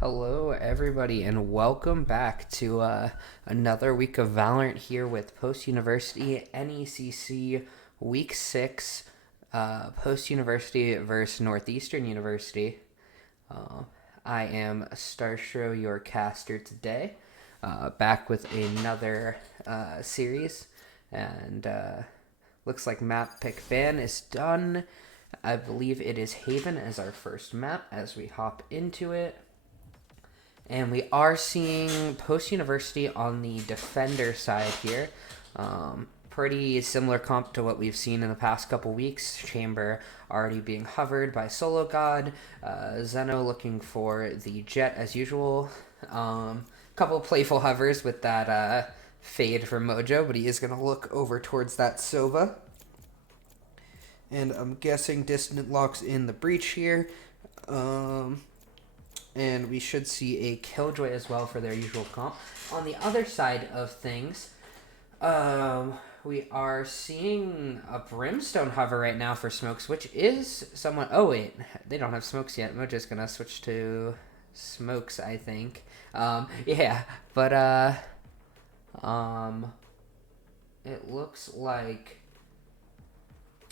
Hello, everybody, and welcome back to another week of Valorant here with Post University NECC Week 6, Post University versus Northeastern University. I am Starstro, your caster today, back with another series, and looks like map pick ban is done. I believe it is Haven as our first map as we hop into it. And we are seeing Post University on the defender side here. Pretty similar comp to what we've seen in the past couple weeks. Chamber already being hovered by sologod. Zeno looking for the jet as usual. Couple playful hovers with that fade from Mojo, but he is going to look over towards that Sova. And I'm guessing Dissident locks in the breach here. And we should see a Killjoy as well for their usual comp. On the other side of things, we are seeing a Brimstone hover right now for smokes, which is somewhat... Oh, wait. They don't have smokes yet. Mojo's going to switch to smokes, I think. Yeah, but it looks like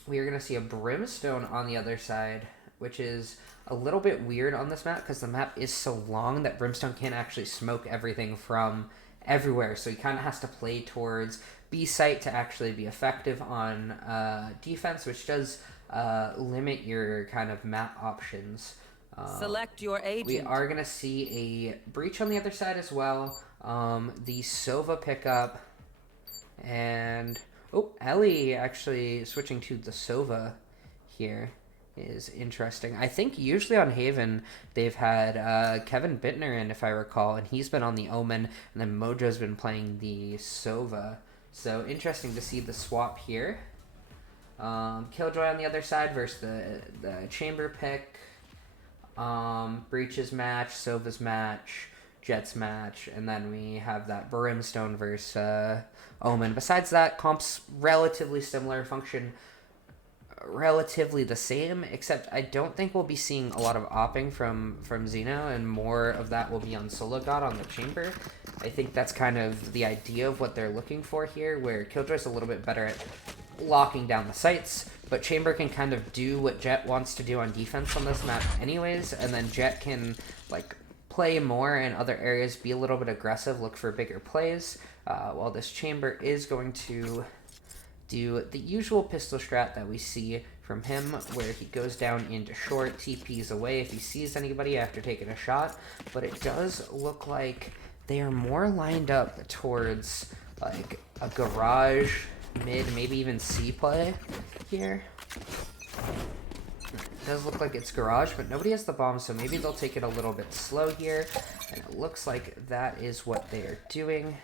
we are going to see a Brimstone on the other side, which is a little bit weird on this map because the map is so long that Brimstone can't actually smoke everything from everywhere. So he kind of has to play towards B site to actually be effective on defense, which does limit your kind of map options. Select your agent. We are going to see a breach on the other side as well. The Sova pickup. And... oh, Elle actually switching to the Sova here is interesting. I think usually on Haven they've had KevinBittner in, if I recall, and he's been on the Omen, and then Mojo's been playing the Sova. So interesting to see the swap here. Killjoy on the other side versus the Chamber pick. Breach's match, Sova's match, Jet's match, and then we have that Brimstone versus Omen. Besides that, comps relatively similar, function relatively the same, except I don't think we'll be seeing a lot of opping from Zeno, and more of that will be on sologod on the Chamber. I think that's kind of the idea of what they're looking for here, where Killjoy's a little bit better at locking down the sites, but Chamber can kind of do what Jet wants to do on defense on this map anyways, and then Jet can like play more in other areas, be a little bit aggressive, look for bigger plays, while this Chamber is going to do the usual pistol strat that we see from him, where he goes down into short, TPs away if he sees anybody after taking a shot. But it does look like they are more lined up towards like a garage, mid, maybe even C play here. It does look like it's garage, but nobody has the bomb, so maybe they'll take it a little bit slow here. And it looks like that is what they are doing.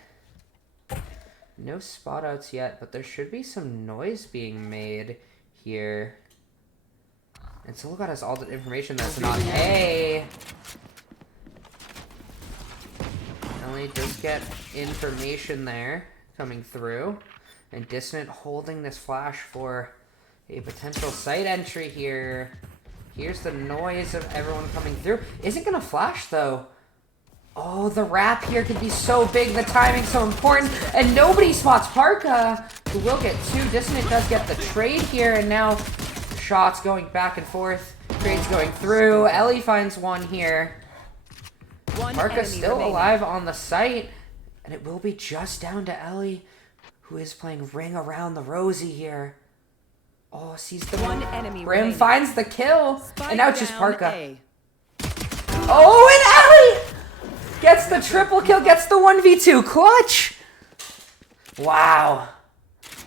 No spot outs yet, but there should be some noise being made here. And sologod has all the information that's not A. Elle does get information there coming through. And Dissident holding this flash for a potential site entry here. Here's the noise of everyone coming through. Isn't gonna flash though. Oh, the wrap here could be so big, the timing's so important, and nobody spots Parka, who will get two. Dissident does get the trade here, and now shots going back and forth, trades going through. Elle finds one here. Parka still alive on the site, and it will be just down to Elle, who is playing Ring Around the Rosie here. Oh, sees the one. Brim finds the kill, and now it's just Parka. Oh, and Elle gets the triple kill, gets the 1v2 clutch. Wow.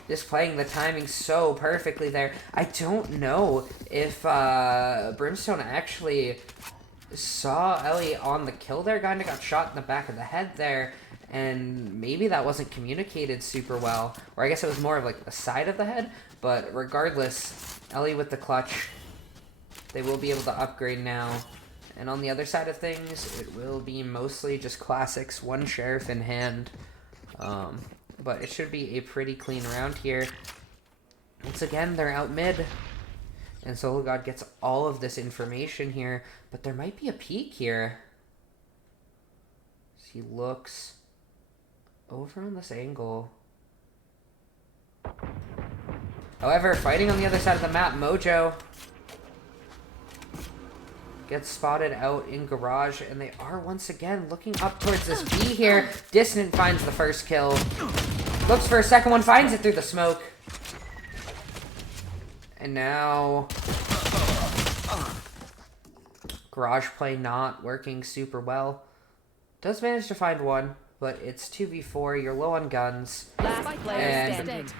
Just playing the timing so perfectly there. I don't know if Brimstone actually saw Elle on the kill there. Kinda got shot in the back of the head there, and maybe that wasn't communicated super well. Or I guess it was more of like the side of the head. But regardless, Elle with the clutch. They will be able to upgrade now. And on the other side of things, it will be mostly just classics, one sheriff in hand. But it should be a pretty clean round here. Once again, they're out mid. And sologod gets all of this information here. But there might be a peek here. He looks over on this angle. However, fighting on the other side of the map, Mojo gets spotted out in garage, and they are once again looking up towards this B here. Dissident finds the first kill. Looks for a second one, finds it through the smoke. And now garage play not working super well. Does manage to find one, but it's 2v4. You're low on guns. And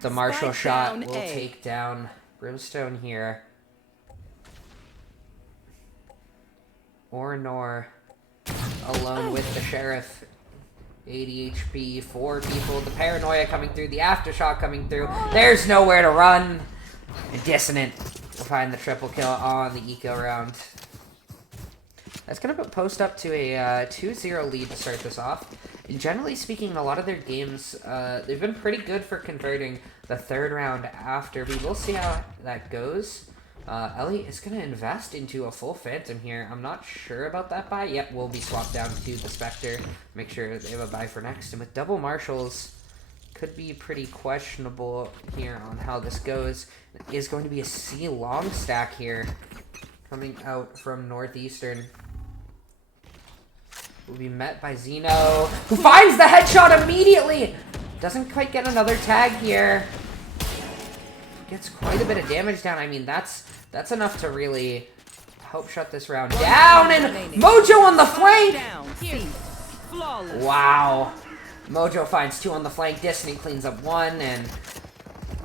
the Marshall shot will take down Brimstone here. Nor alone with the sheriff. 80 HP, 4 people. The paranoia coming through, the aftershock coming through. There's nowhere to run. And Dissident will find the triple kill on the eco round. That's going to put Post up to a 2-0 lead to start this off. And generally speaking, in a lot of their games, they've been pretty good for converting the third round after. We will see how that goes. Elle is going to invest into a full Phantom here. I'm not sure about that buy. Yep, we'll be swapped down to the Spectre. Make sure they have a buy for next. And with double Marshals, could be pretty questionable here on how this goes. It is going to be a C long stack here coming out from Northeastern. Will be met by Zeno, who finds the headshot immediately. Doesn't quite get another tag here. Gets quite a bit of damage down. I mean, that's enough to really help shut this round down. And Mojo on the flank. Wow. Mojo finds 2 on the flank. Dissident cleans up 1, and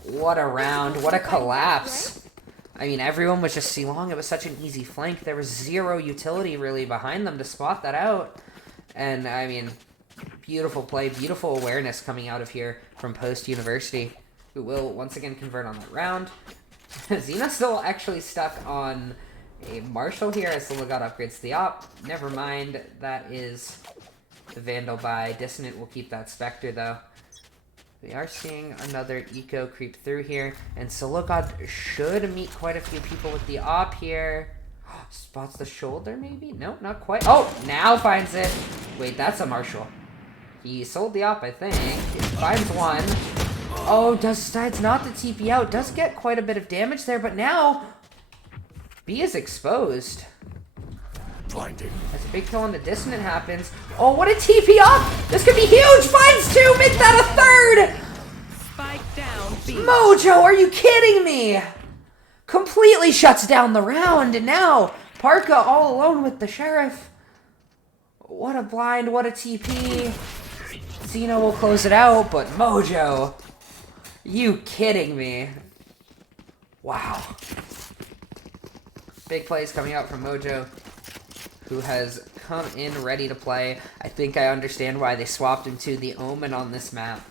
what a round. What a collapse. I mean, everyone was just C-long. It was such an easy flank. There was zero utility really behind them to spot that out. And, I mean, beautiful play, beautiful awareness coming out of here from Post University, who will once again convert on that round. Zeno's still actually stuck on a Marshall here as sologod upgrades the op. Never mind, that is the Vandal buy. Dissident will keep that Spectre, though. We are seeing another eco creep through here, and sologod should meet quite a few people with the op here. Spots the shoulder, maybe? Nope, not quite. Oh, now finds it. Wait, that's a Marshall. He sold the op, I think. He finds one. Oh, decides not to TP out. Does get quite a bit of damage there, but now B is exposed. Blinding. As a big kill on the Dissident happens. Oh, what a TP up! This could be huge! Finds 2! Make that a third! Spike down, B. Mojo, are you kidding me? Completely shuts down the round, and now Parka all alone with the sheriff. What a blind, what a TP. Zeno will close it out, but Mojo, you kidding me? Wow. Big plays coming out from Mojo, who has come in ready to play. I think I understand why they swapped him to the Omen on this map.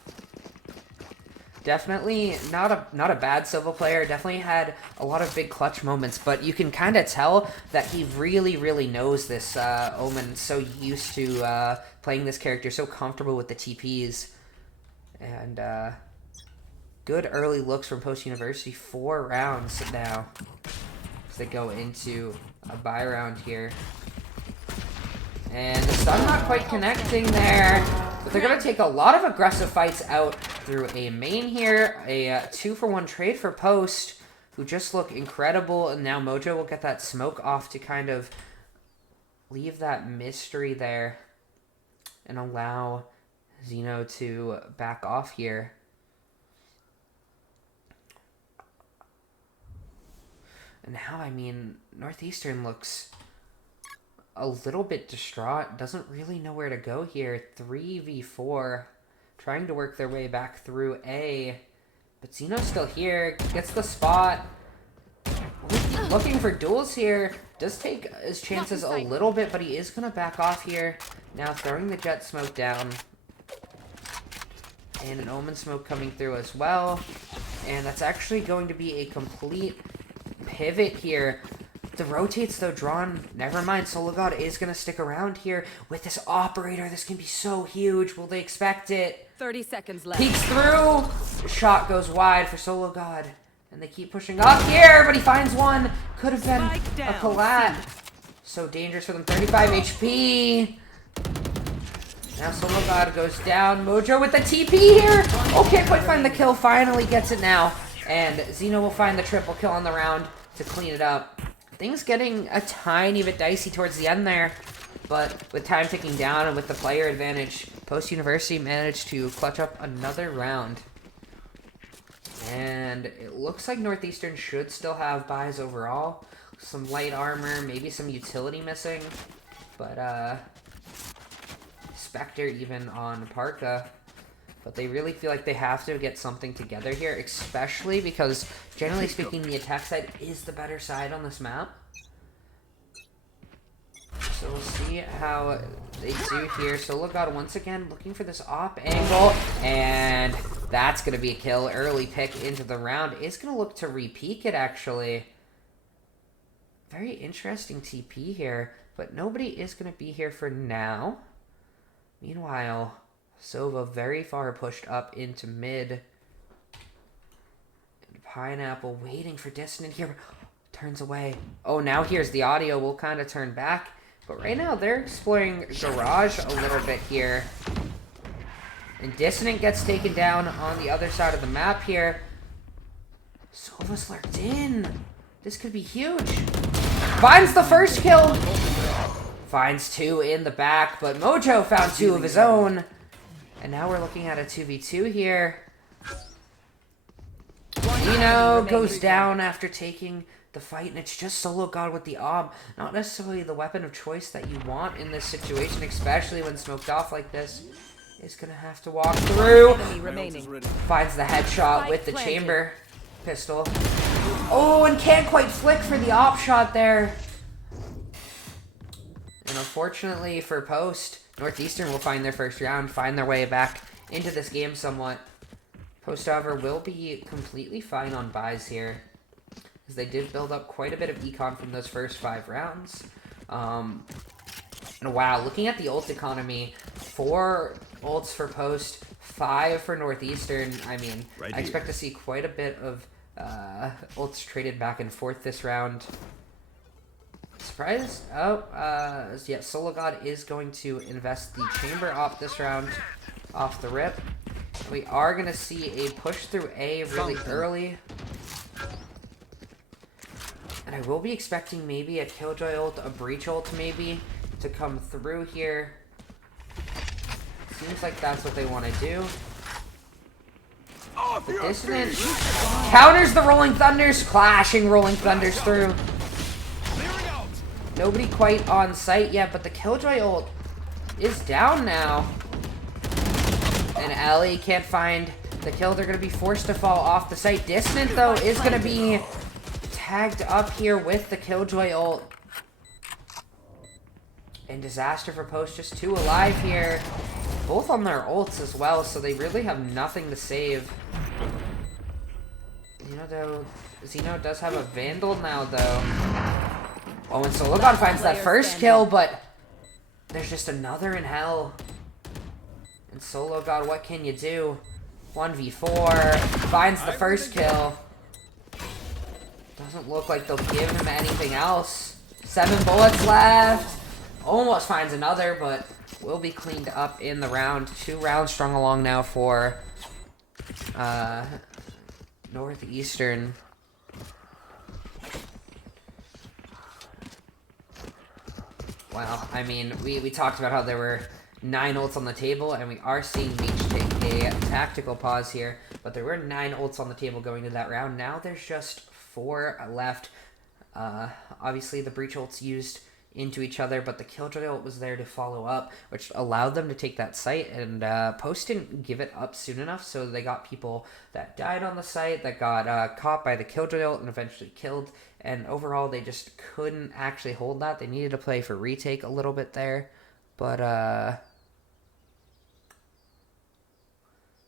Definitely not a bad Silva player. Definitely had a lot of big clutch moments, but you can kind of tell that he really, really knows this Omen. So used to playing this character, so comfortable with the TPs. And good early looks from Post University. 4 rounds now as they go into a bye round here. And the stun not quite connecting there. But they're going to take a lot of aggressive fights out through a main here. A 2-for-1 trade for Post, who just look incredible. And now Mojo will get that smoke off to kind of leave that mystery there and allow Zeno to back off here. And now, I mean, Northeastern looks a little bit distraught. Doesn't really know where to go here. 3v4. Trying to work their way back through A. But Zeno's still here. Gets the spot. Looking for duels here. Does take his chances a little bit, but he is going to back off here. Now throwing the jet smoke down. And an Omen smoke coming through as well. And that's actually going to be a complete pivot here. The rotates, though, drawn. Never mind. sologod is going to stick around here with this operator. This can be so huge. Will they expect it? 30 seconds left. Peeks through. Shot goes wide for sologod. And they keep pushing up here, but he finds one. Could have been a collat. So dangerous for them. 35 HP. Now sologod goes down. Mojo with the TP here. Oh, can't quite find the kill. Finally gets it now. And Zeno will find the triple kill on the round to clean it up. Things getting a tiny bit dicey towards the end there. But with time ticking down and with the player advantage, Post University managed to clutch up another round. And it looks like Northeastern should still have buys overall. Some light armor, maybe some utility missing. But, Spectre even on Parka. But they really feel like they have to get something together here, especially because, generally speaking, the attack side is the better side on this map. So we'll see how they do here. sologod once again looking for this op angle, and that's going to be a kill. Early pick into the round. Is going to look to re-peek it, actually. Very interesting TP here, but nobody is going to be here for now. Meanwhile, Sova very far pushed up into mid. And Pineapple waiting for Dissident here. Turns away. Oh, now here's the audio. We'll kind of turn back. But right now, they're exploring Garage a little bit here. And Dissident gets taken down on the other side of the map here. Sova's lurked in. This could be huge. Finds the first kill. Finds two in the back, but Mojo found two of his own. And now we're looking at a 2v2 here. Zeno goes down after taking the fight, and it's just sologod with the ob. Not necessarily the weapon of choice that you want in this situation, especially when smoked off like this. Is gonna have to walk through. Finds the headshot with the chamber pistol. Oh, and can't quite flick for the op shot there. And unfortunately for Post, Northeastern will find their first round, find their way back into this game somewhat. Post, however, will be completely fine on buys here, as they did build up quite a bit of econ from those first 5 rounds. And wow, looking at the ult economy, 4 ults for Post, 5 for Northeastern. I mean, I expect to see quite a bit of ults traded back and forth this round. Surprise? Oh, yeah, sologod is going to invest the chamber op this round off the rip. We are going to see a push through A really early. And I will be expecting maybe a Killjoy ult, a Breach ult maybe, to come through here. Seems like that's what they want to do. The Dissident counters the Rolling Thunders, clashing Rolling Thunders through. Nobody quite on site yet, but the Killjoy ult is down now. And Elle can't find the kill. They're going to be forced to fall off the site. Dissident, though, is going to be tagged up here with the Killjoy ult. And disaster for Post, just 2 alive here. Both on their ults as well, so they really have nothing to save. Zeno does have a Vandal now, though. Oh, and sologod finds that first kill, but there's just another in hell. And sologod, what can you do? 1v4, finds the first kill. Doesn't look like they'll give him anything else. 7 bullets left. Almost finds another, but will be cleaned up in the round. 2 rounds strung along now for Northeastern. Wow, I mean, we talked about how there were 9 ults on the table, and we are seeing Meech take a tactical pause here, but there were 9 ults on the table going into that round. Now there's just 4 left. Obviously, the Breach ults used into each other, but the Killjoy ult was there to follow up, which allowed them to take that site, and Post didn't give it up soon enough, so they got people that died on the site, that got caught by the Killjoy ult and eventually killed, and overall they just couldn't actually hold that. They needed to play for retake a little bit there, but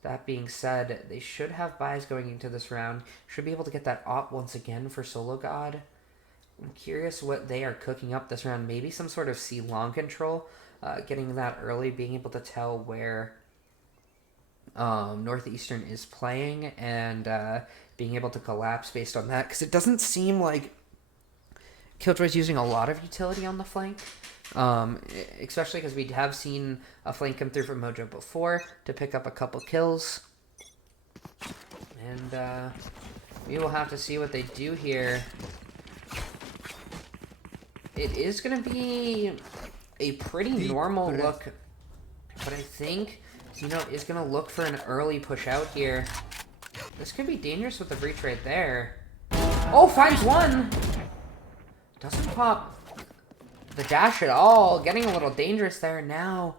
that being said, they should have buys going into this round, should be able to get that op once again for sologod. I'm curious what they are cooking up this round. Maybe some sort of C-long control. Getting that early, being able to tell where Northeastern is playing, and being able to collapse based on that. Because it doesn't seem like Killjoy's using a lot of utility on the flank. Especially because we have seen a flank come through from Mojo before to pick up a couple kills. And we will have to see what they do here. It is going to be a pretty normal look, but I think Zeno is going to look for an early push out here. This could be dangerous with the breach right there. Oh, finds one! Doesn't pop the dash at all. Getting a little dangerous there now.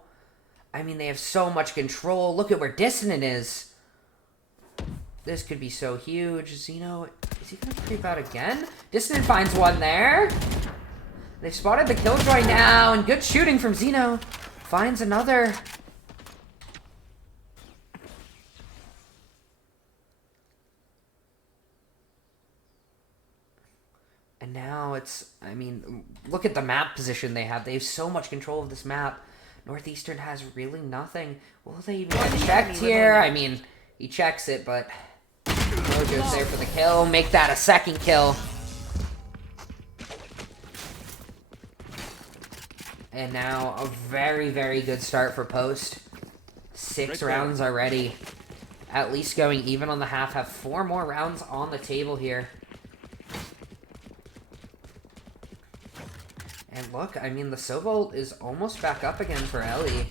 I mean, they have so much control. Look at where Dissident is. This could be so huge. Zeno, is he going to creep out again? Dissident finds one there. They've spotted the Killjoy now, and good shooting from Zeno. Finds another. And now it's, I mean, look at the map position they have. They have so much control of this map. Northeastern has really nothing. Will they even get checked here? I mean, he checks it, but Mojo's there for the kill. Make that a second kill. And now a very, very good start for Post. 6 rounds already. At least going even on the half. Have 4 more rounds on the table here. And look, I mean, the Sobolt is almost back up again for Elle.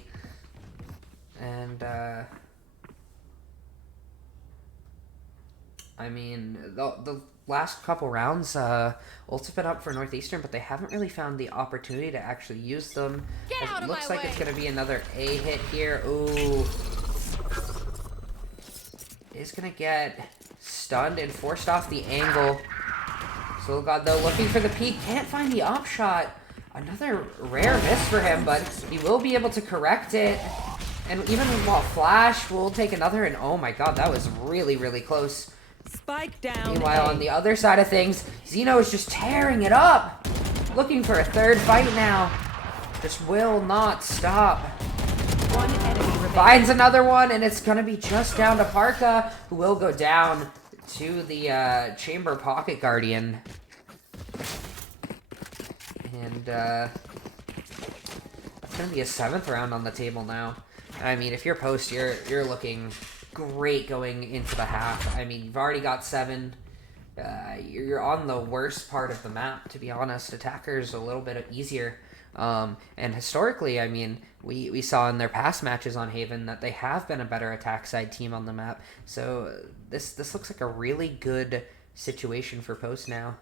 And, I mean, the last couple rounds, ults have been up for Northeastern, but they haven't really found the opportunity to actually use them. It looks like it's going to be another A hit here. Ooh. Is going to get stunned and forced off the angle. Sologod, though, looking for the peek. Can't find the op shot. Another rare miss for him, but he will be able to correct it. And even while Flash will take another, and oh my god, that was really, really close. Spike down. Meanwhile, on the other side of things, Zeno is just tearing it up. Looking for a third fight now. Just will not stop. One enemy remaining. Finds another one, and it's going to be just down to Parka, who will go down to the Chamber Pocket Guardian. And it's going to be a 7th round on the table now. I mean, if you're Post, you're looking great going into the half. I mean, you've already got 7. You're on the worst part of the map, to be honest. Attackers a little bit easier. And historically, I mean, we saw in their past matches on Haven that they have been a better attack side team on the map. So this looks like a really good situation for Post now.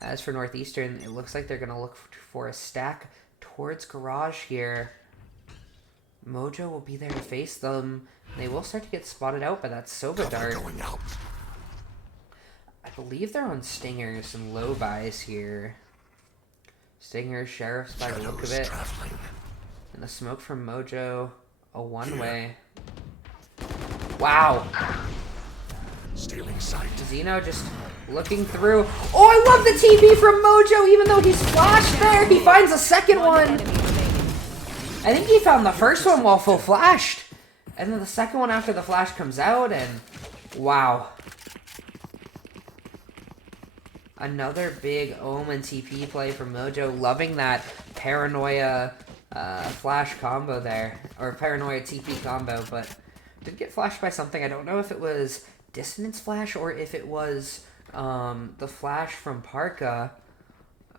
As for Northeastern, it looks like they're going to look for a stack towards Garage here. Mojo will be there to face them. They will start to get spotted out by that Soba Dart. I believe they're on Stingers and low buys here. Stingers, Sheriffs by the look of it. And the smoke from Mojo, a one-way. Wow. Stealing sight. Zeno just looking through. Oh, I love the TP from Mojo, even though he's flashed there. He finds a second one. I think he found the first one while full flashed. And then the second one after the flash comes out, and wow. Another big Omen TP play from Mojo. Loving that Paranoia flash combo there. Or Paranoia TP combo, but did get flashed by something. I don't know if it was Dissonance Flash or if it was the flash from Parka.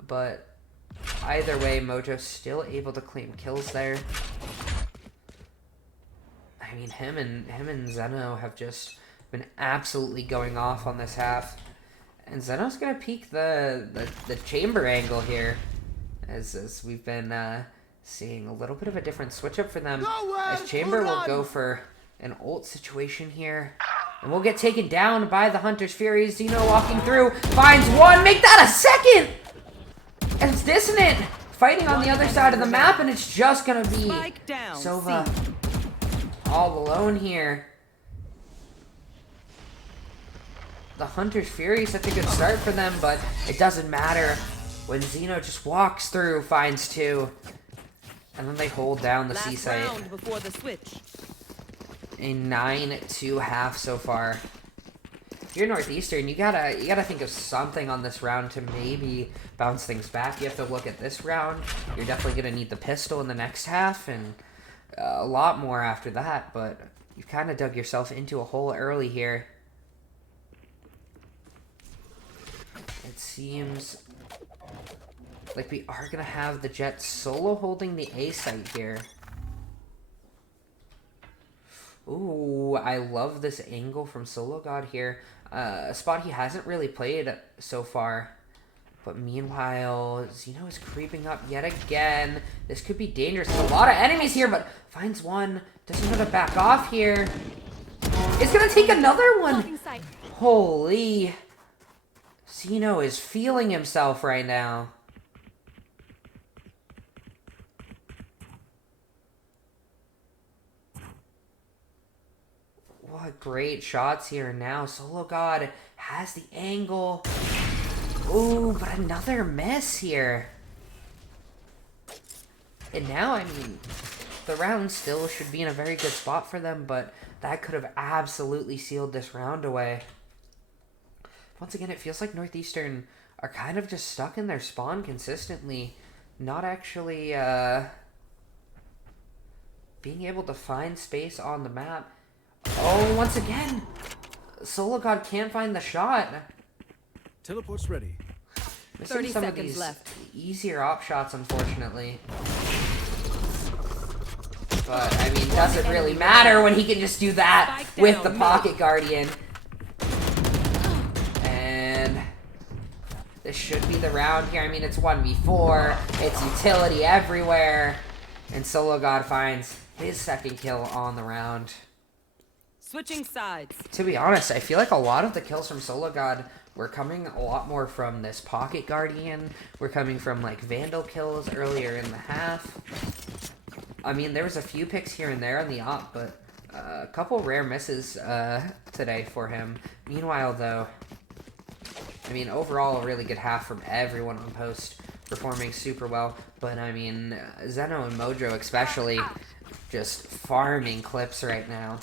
But either way, Mojo's still able to claim kills there. I mean, him and Zeno have just been absolutely going off on this half. And Zeno's going to peek the chamber angle here. As we've been seeing a little bit of a different switch up for them. As Chamber will go for an ult situation here. And we'll get taken down by the Hunter's Fury. Zeno walking through. Finds one. Make that a second! And it's Dissident fighting on the other side of the map. And it's just going to be Sova all alone here. The Hunter's Fury is such a good start for them, but it doesn't matter when Zeno just walks through, finds 2, and then they hold down the C site. Before the switch. A 9-2 half so far. you're Northeastern, you gotta think of something on this round to maybe bounce things back. You have to look at this round. You're definitely gonna need the pistol in the next half, and a lot more after that. But you kind of dug yourself into a hole early here. It seems like we are gonna have the Jet solo holding the A site here. Ooh, I love this angle from sologod here. A spot he hasn't really played so far. But meanwhile, Zeno is creeping up yet again. This could be dangerous. There's a lot of enemies here, but finds one. Doesn't know to back off here. It's gonna take another one. Holy. Zeno is feeling himself right now. What great shots here now. sologod has the angle. Ooh, but another miss here. And now, I mean, the round still should be in a very good spot for them, but that could have absolutely sealed this round away. Once again, it feels like Northeastern are kind of just stuck in their spawn consistently. Not actually being able to find space on the map. Oh, once again, sologod can't find the shot. Teleport's ready. Missing 30 some of seconds these left. easier op shots, unfortunately. But, I mean, does it really matter when he can just do that with the pocket guardian? And this should be the round here. I mean, it's 1v4. It's utility everywhere. And sologod finds his second kill on the round. Switching sides. To be honest, I feel like a lot of the kills from sologod were coming a lot more from this pocket guardian. We're coming from like vandal kills earlier in the half. I mean, there was a few picks here and there on the op, but a couple rare misses today for him. Meanwhile, though, I mean, overall a really good half from everyone on post, performing super well. But I mean, Zeno and Mojo especially just farming clips right now.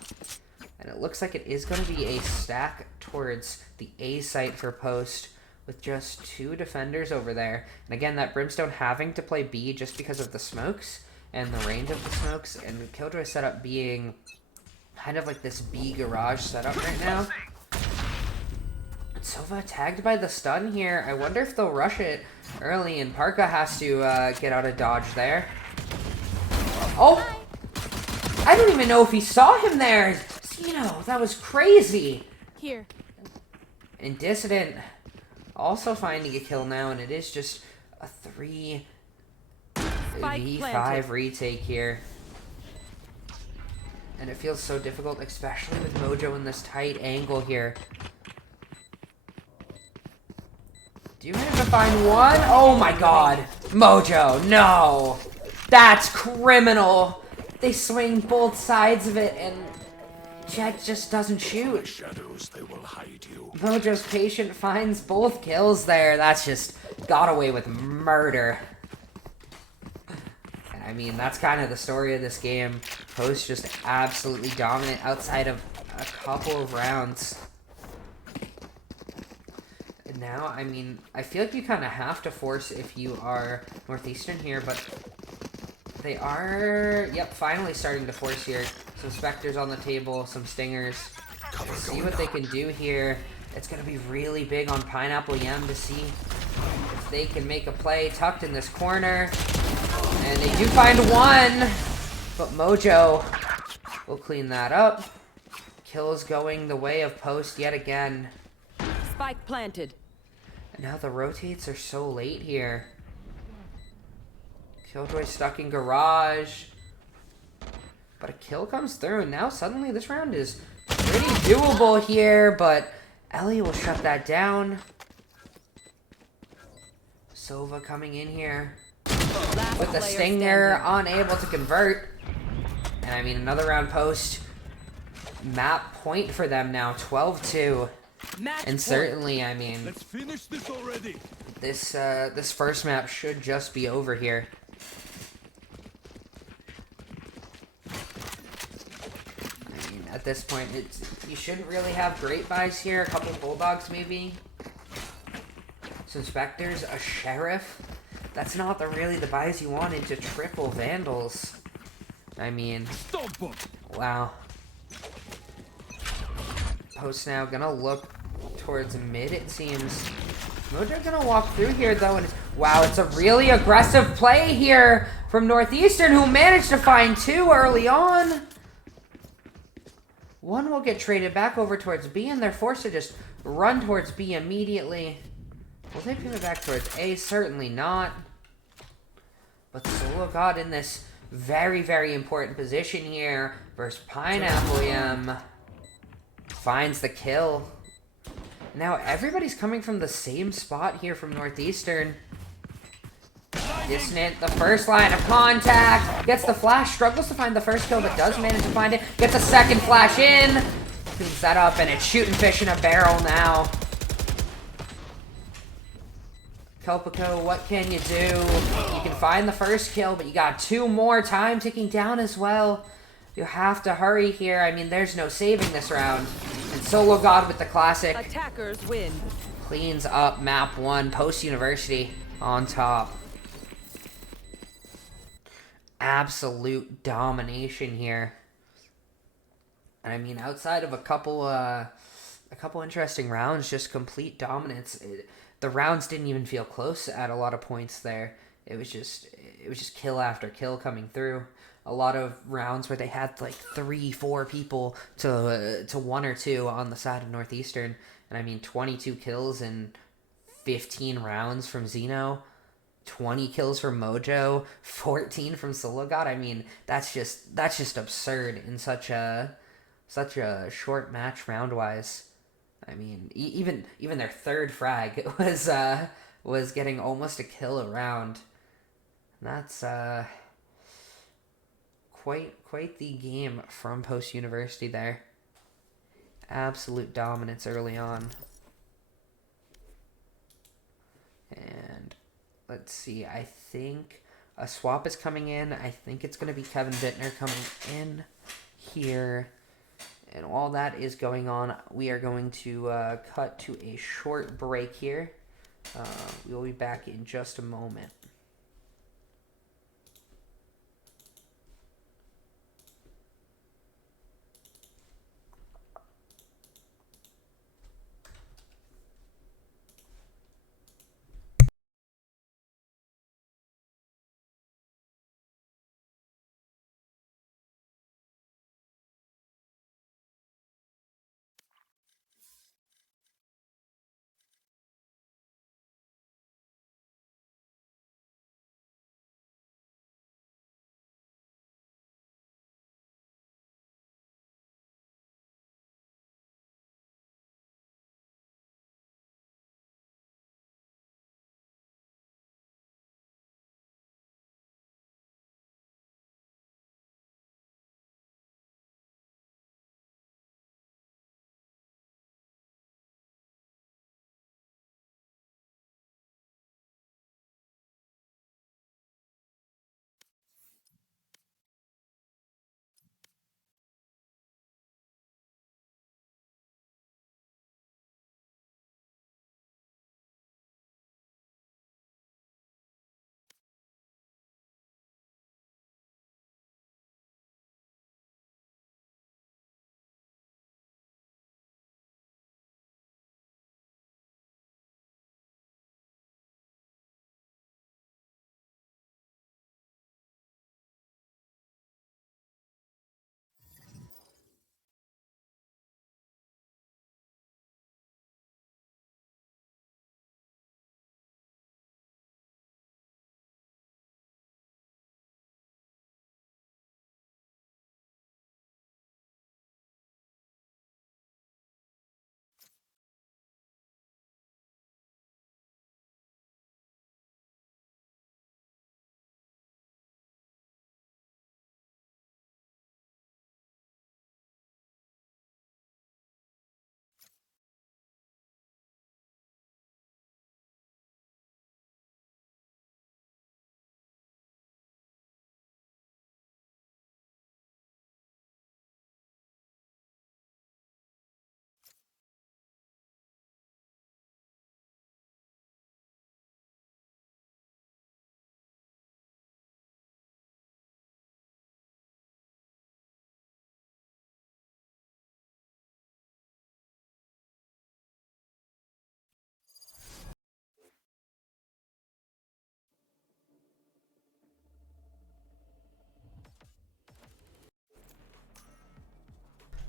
And it looks like it is going to be a stack towards the A site for post with just 2 defenders over there. And again, that Brimstone having to play B just because of the smokes and the range of the smokes. And Killjoy's setup being kind of like this B garage setup right now. And Sova tagged by the stun here. I wonder if they'll rush it early, and Parka has to get out of dodge there. Oh! I don't even know if he saw him there! Zeno, that was crazy! Here. And Dissident also finding a kill now, and it is just a 3v5 retake here. And it feels so difficult, especially with Mojo in this tight angle here. Do you manage to find one? Oh my god! Mojo, no! That's criminal! They swing both sides of it, and Jet just doesn't shoot. Shadows, they will hide you. Mojo's patient finds both kills there. That's just got away with murder. And I mean, that's kind of the story of this game. Post just absolutely dominant outside of a couple of rounds. And now, I mean, I feel like you kind of have to force if you are Northeastern here, but they are, yep, finally starting to force here. Some Spectres on the table, some Stingers. See what they can do here. It's going to be really big on Pineapple Yem to see if they can make a play tucked in this corner. And they do find one, but Mojo will clean that up. Kills going the way of post yet again. Spike planted. And now the rotates are so late here. Killjoy stuck in garage. But a kill comes through, and now suddenly this round is pretty doable here, but Elle will shut that down. Sova coming in here with the Stinger, unable to convert. And I mean, another round post. Map point for them now, 12-2. And certainly, I mean, Let's finish this already. this first map should just be over here. I mean, at this point. You shouldn't really have great buys here. A couple bulldogs maybe. Some specters, a sheriff. That's not really the buys you want into triple vandals. I mean, wow. Post now gonna look towards mid, it seems. Mojo gonna walk through here though, and wow, it's a really aggressive play here from Northeastern, who managed to find 2 early on. One will get traded back over towards B, and they're forced to just run towards B immediately. Will they pivot back towards A? Certainly not. But sologod in this very, very important position here versus Pineapple Yam. Finds the kill. Now everybody's coming from the same spot here from Northeastern. Dissident, the first line of contact. Gets the flash, struggles to find the first kill, but does manage to find it. Gets a second flash in. Cleans that up, and it's shooting fish in a barrel now. Kelpico, what can you do? You can find the first kill, but you got 2 more. Time ticking down as well. You have to hurry here. I mean, there's no saving this round. And sologod with the classic. Attackers win. Cleans up map 1. Post University on top. Absolute domination here. And I mean, outside of a couple interesting rounds, just complete dominance. The rounds didn't even feel close at a lot of points there. It was just kill after kill coming through. A lot of rounds where they had like 3-4 people to 1 or 2 on the side of Northeastern, and I mean 22 kills in 15 rounds from Zeno, 20 kills from Mojo, 14 from sologod. I mean that's just absurd in such a short match round wise. I mean, even their third frag was getting almost a kill a round. That's quite the game from Post University there. Absolute dominance early on. And let's see, I think a swap is coming in. I think it's going to be KevinBittner coming in here. And while that is going on, we are going to cut to a short break here. We will be back in just a moment.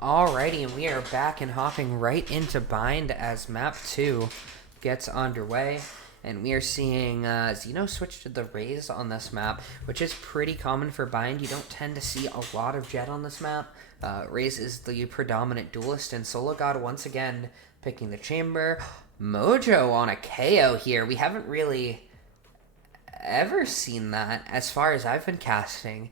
Alrighty, and we are back and hopping right into Bind as map 2 gets underway. And we are seeing Zeno switch to the Raze on this map, which is pretty common for Bind. You don't tend to see a lot of Jet on this map. Raze is the predominant duelist, and sologod once again picking the chamber. Mojo on a KO here. We haven't really ever seen that as far as I've been casting.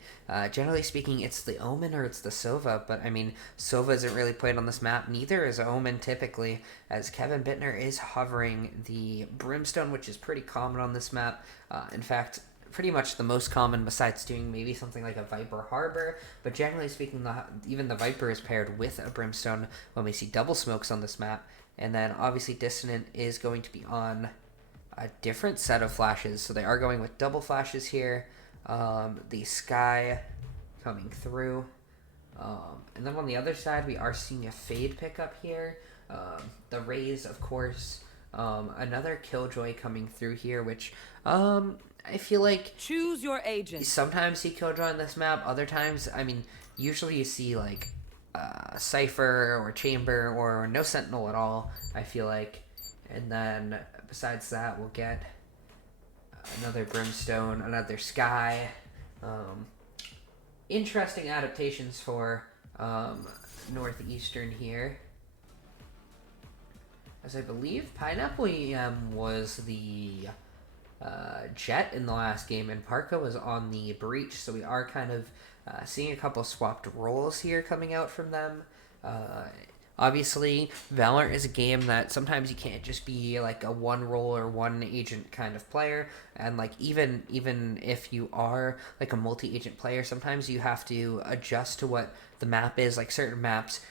Generally speaking, it's the Omen or it's the Sova, but I mean, Sova isn't really played on this map. Neither is Omen typically, as KevinBittner is hovering the Brimstone, which is pretty common on this map. In fact, pretty much the most common besides doing maybe something like a Viper Harbor, but generally speaking, even the Viper is paired with a Brimstone when we see double smokes on this map. And then obviously Dissident is going to be on a different set of flashes, so they are going with double flashes here. The Sky coming through, and then on the other side we are seeing a Fade pickup here. The Raze, of course, another Killjoy coming through here, which I feel like Choose your agent. you sometimes see Killjoy on this map. Other times, I mean, usually you see like Cypher or Chamber or no Sentinel at all, I feel like. And then besides that, we'll get another Brimstone, another Sky. Interesting adaptations for Northeastern here. As I believe Pineapple EM was the Jet in the last game, and Parka was on the Breach, so we are kind of seeing a couple swapped roles here coming out from them. Obviously, Valorant is a game that sometimes you can't just be like a one role or one agent kind of player, and like even if you are like a multi-agent player, sometimes you have to adjust to what the map is. Like certain maps,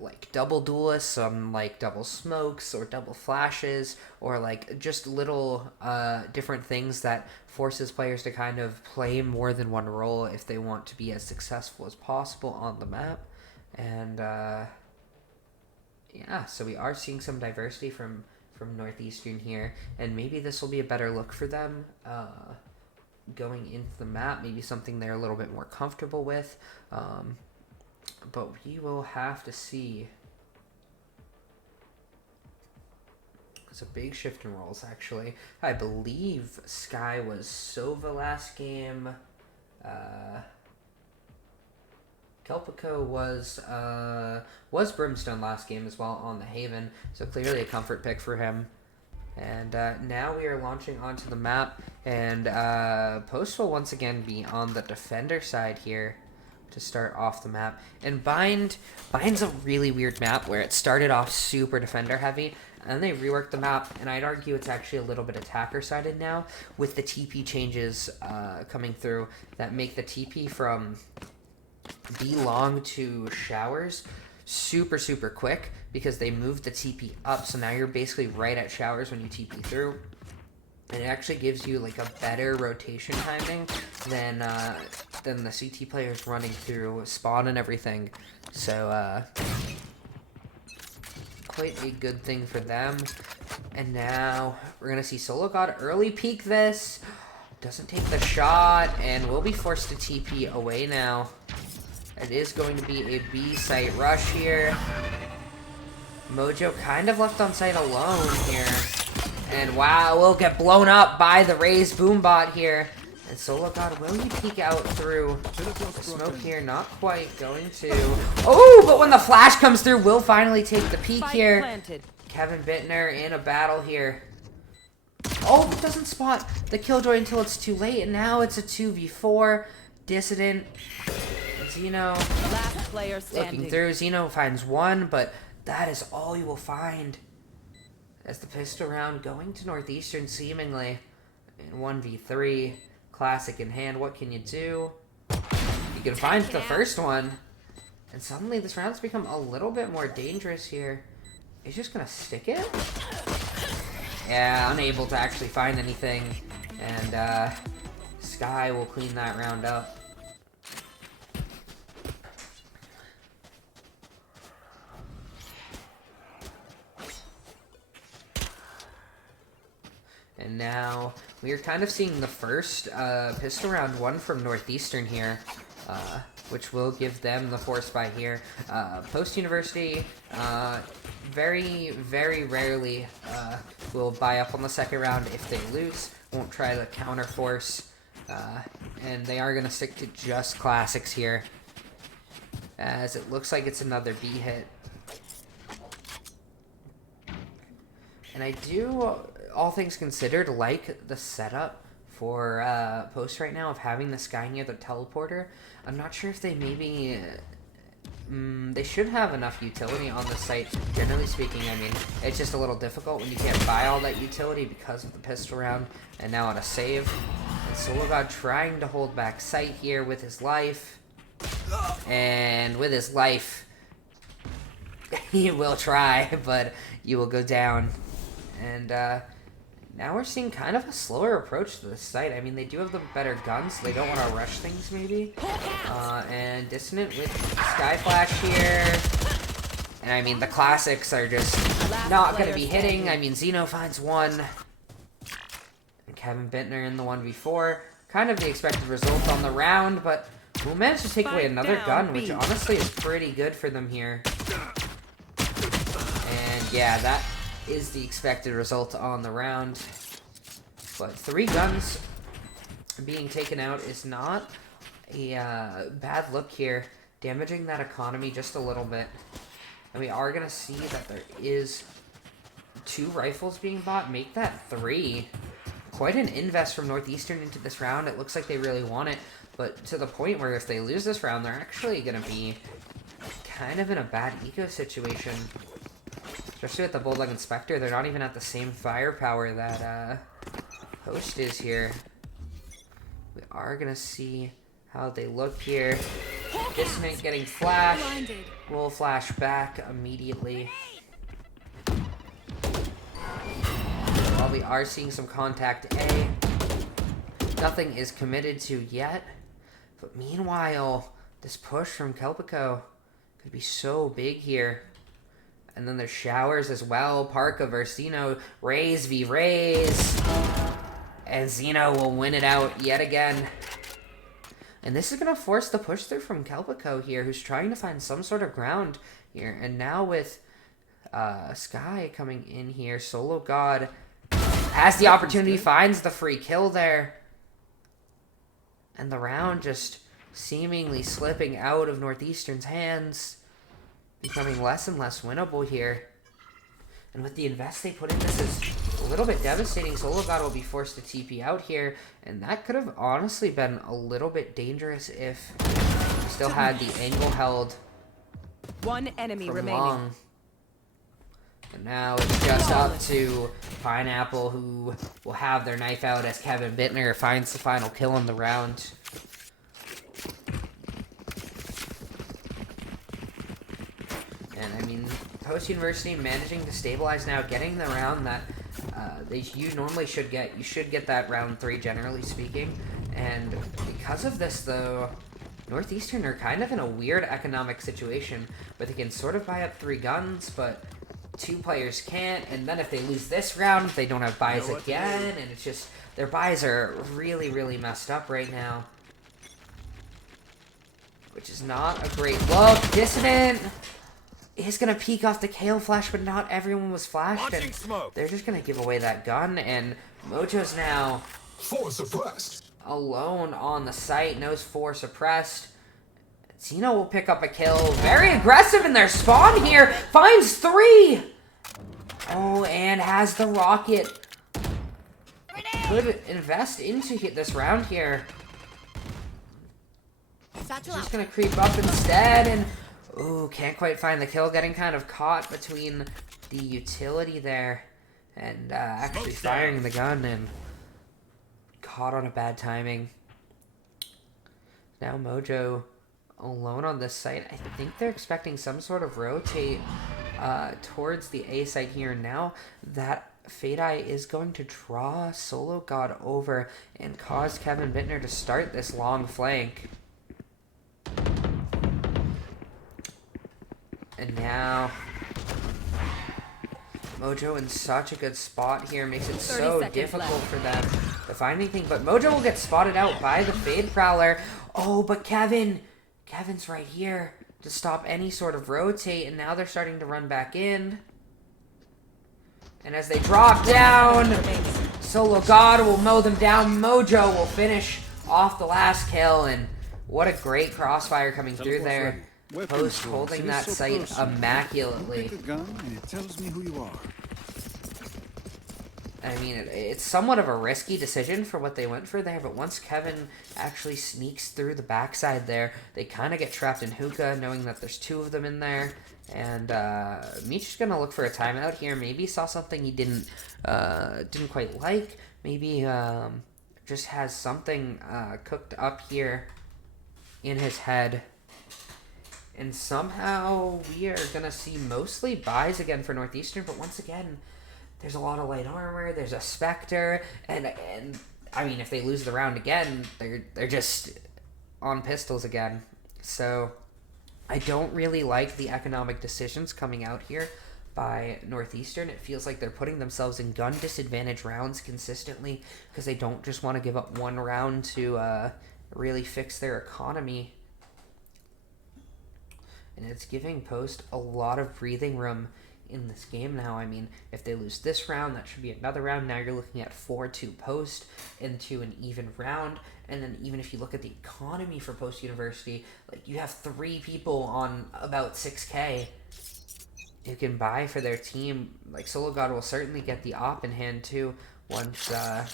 like double duelists, some like double smokes or double flashes, or like just little different things that forces players to kind of play more than one role if they want to be as successful as possible on the map. And yeah, so we are seeing some diversity from Northeastern here, and maybe this will be a better look for them going into the map, maybe something they're a little bit more comfortable with, but we will have to see. It's a big shift in roles, actually. I believe Sky was Sova last game. Kelpico was Brimstone last game as well on the Haven, so clearly a comfort pick for him. And now we are launching onto the map, and Post will once again be on the defender side here to start off the map. And Bind's a really weird map where it started off super defender heavy, and then they reworked the map, and I'd argue it's actually a little bit attacker sided now with the TP changes coming through that make the TP from B-long to showers super quick, because they moved the TP up, so now you're basically right at showers when you TP through, and it actually gives you like a better rotation timing than the CT players running through spawn and everything. So quite a good thing for them. And now we're gonna see sologod early peek this, doesn't take the shot, and will be forced to TP away now. It is going to be a B site rush here. Mojo kind of left on site alone here. And wow, we'll get blown up by the Raze Boombot here. And sologod, will he peek out through the smoke here? Not quite going to. Oh, but when the flash comes through, we'll finally take the peek here. KevinBittner in a battle here. Oh, but doesn't spot the Killjoy until it's too late. And now it's a 2v4. Dissident. Zeno Last player standing. looking through. Zeno finds one, but that is all you will find. As the pistol round going to Northeastern seemingly in 1v3. Classic in hand. What can you do? You can find the first one. And suddenly this round's become a little bit more dangerous here. He's just going to stick it? Yeah, unable to actually find anything. And Sky will clean that round up. And now we are kind of seeing the first pistol round one from Northeastern here. which will give them the force buy here. Post University, very, very rarely will buy up on the second round if they lose. Won't try the counter force, and they are going to stick to just classics here, as it looks like it's another B hit. And I do, all things considered, like the setup for Post right now of having this guy near the teleporter. I'm not sure if they maybe... they should have enough utility on the site, generally speaking. I mean, it's just a little difficult when you can't buy all that utility because of the pistol round, and now on a save. And sologod trying to hold back sight here with his life. And with his life, he will try, but you will go down. And now we're seeing kind of a slower approach to this site. I mean, they do have the better guns, so they don't want to rush things, maybe. And Dissident with Sky Flash here. And I mean, the classics are just not going to be hitting. I mean, Zeno finds one. And KevinBittner in the 1v4. Kind of the expected result on the round, but we'll manage to take away another gun, which honestly is pretty good for them here. And yeah, that is the expected result on the round. But 3 guns being taken out is not a bad look here, damaging that economy just a little bit. And we are going to see that there is 2 rifles being bought, make that 3. Quite an invest from Northeastern into this round. It looks like they really want it, but to the point where if they lose this round, they're actually going to be kind of in a bad eco situation. Especially with the Bulldog Inspector, they're not even at the same firepower that Host is here. We are going to see how they look here. Dissident getting flashed. We'll flash back immediately. While we are seeing some contact A, nothing is committed to yet. But meanwhile, this push from Kelpico could be so big here. And then there's showers as well. Parka versus Zeno. Raze v Raze. And Zeno will win it out yet again. And this is going to force the push through from Kelpico here, who's trying to find some sort of ground here. And now with Sky coming in here, sologod has the opportunity, finds the free kill there. And the round just seemingly slipping out of Northeastern's hands, becoming less and less winnable here. And with the invest they put in, this is a little bit devastating. sologod will be forced to TP out here, and that could have honestly been a little bit dangerous if he still had the angle held. 1 enemy remaining. Long. And now it's just up to Pineapple, who will have their knife out as KevinBittner finds the final kill in the round. And I mean, Post University managing to stabilize now, getting the round that you normally should get. You should get that round 3, generally speaking. And because of this, though, Northeastern are kind of in a weird economic situation where they can sort of buy up 3 guns, but 2 players can't. And then if they lose this round, they don't have buys again. And it's just, their buys are really, really messed up right now, which is not a great look. Dissident is going to peek off the KO flash, but not everyone was flashed, and they're just going to give away that gun, and Mojo's now alone on the site, knows 4 suppressed. Zeno will pick up a kill, very aggressive in their spawn here, finds 3! Oh, and has the rocket. Could invest into this round here. Just going to creep up instead, and ooh, can't quite find the kill. Getting kind of caught between the utility there and actually firing the gun, and caught on a bad timing. Now Mojo alone on this site. I think they're expecting some sort of rotate towards the A site here. And now that Fade Eye is going to draw sologod over and cause KevinBittner to start this long flank. And now Mojo in such a good spot here, makes it so difficult for them to find anything. But Mojo will get spotted out by the Fade Prowler. Oh, but Kevin Kevin's right here to stop any sort of rotate, and now they're starting to run back in. And as they drop down, sologod will mow them down. Mojo will finish off the last kill, and what a great crossfire coming through there. Post holding that site immaculately. Pick a gun and it tells me who you are. I mean, it's somewhat of a risky decision for what they went for there, but once Kevin actually sneaks through the backside there, they kind of get trapped in hookah, knowing that there's two of them in there. And Meech is gonna look for a timeout here. Maybe saw something he didn't quite like. Maybe just has something cooked up here in his head. And somehow we are gonna see mostly buys again for Northeastern, but once again, there's a lot of light armor. There's a Spectre, and I mean, if they lose the round again, they're just on pistols again. So I don't really like the economic decisions coming out here by Northeastern. It feels like they're putting themselves in gun disadvantage rounds consistently because they don't just want to give up one round to really fix their economy. And it's giving Post a lot of breathing room in this game now. I mean, if they lose this round, that should be another round. Now you're looking at 4-2 Post into an even round. And then even if you look at the economy for Post University, like, you have 3 people on about 6K who can buy for their team. Like, sologod will certainly get the op in hand too once a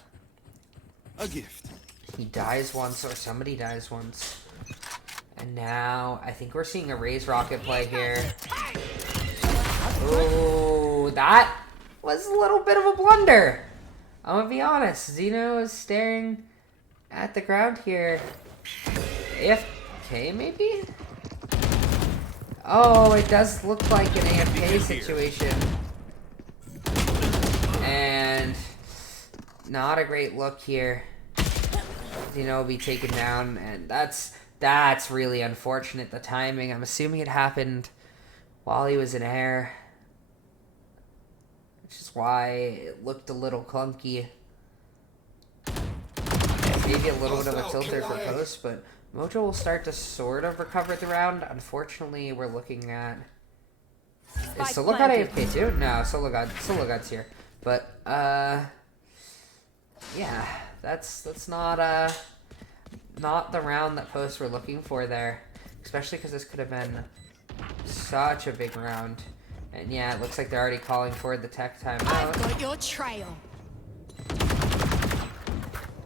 gift. he dies once or somebody dies once. And now I think we're seeing a raise rocket play here. Oh, that was a little bit of a blunder. I'm gonna be honest. Zeno is staring at the ground here. AFK maybe? Oh, it does look like an AFK situation. And not a great look here. Zeno will be taken down, and that's really unfortunate, the timing. I'm assuming it happened while he was in air, which is why it looked a little clunky. Maybe a little bit of a tilter for Post, but Mojo will start to sort of recover the round. Unfortunately, we're looking at... Is sologod AFK too? No, sologod's here. But, yeah, that's not the round that Post were looking for there. Especially because this could have been such a big round. And yeah, it looks like they're already calling for the tech timeout. I've got your trail.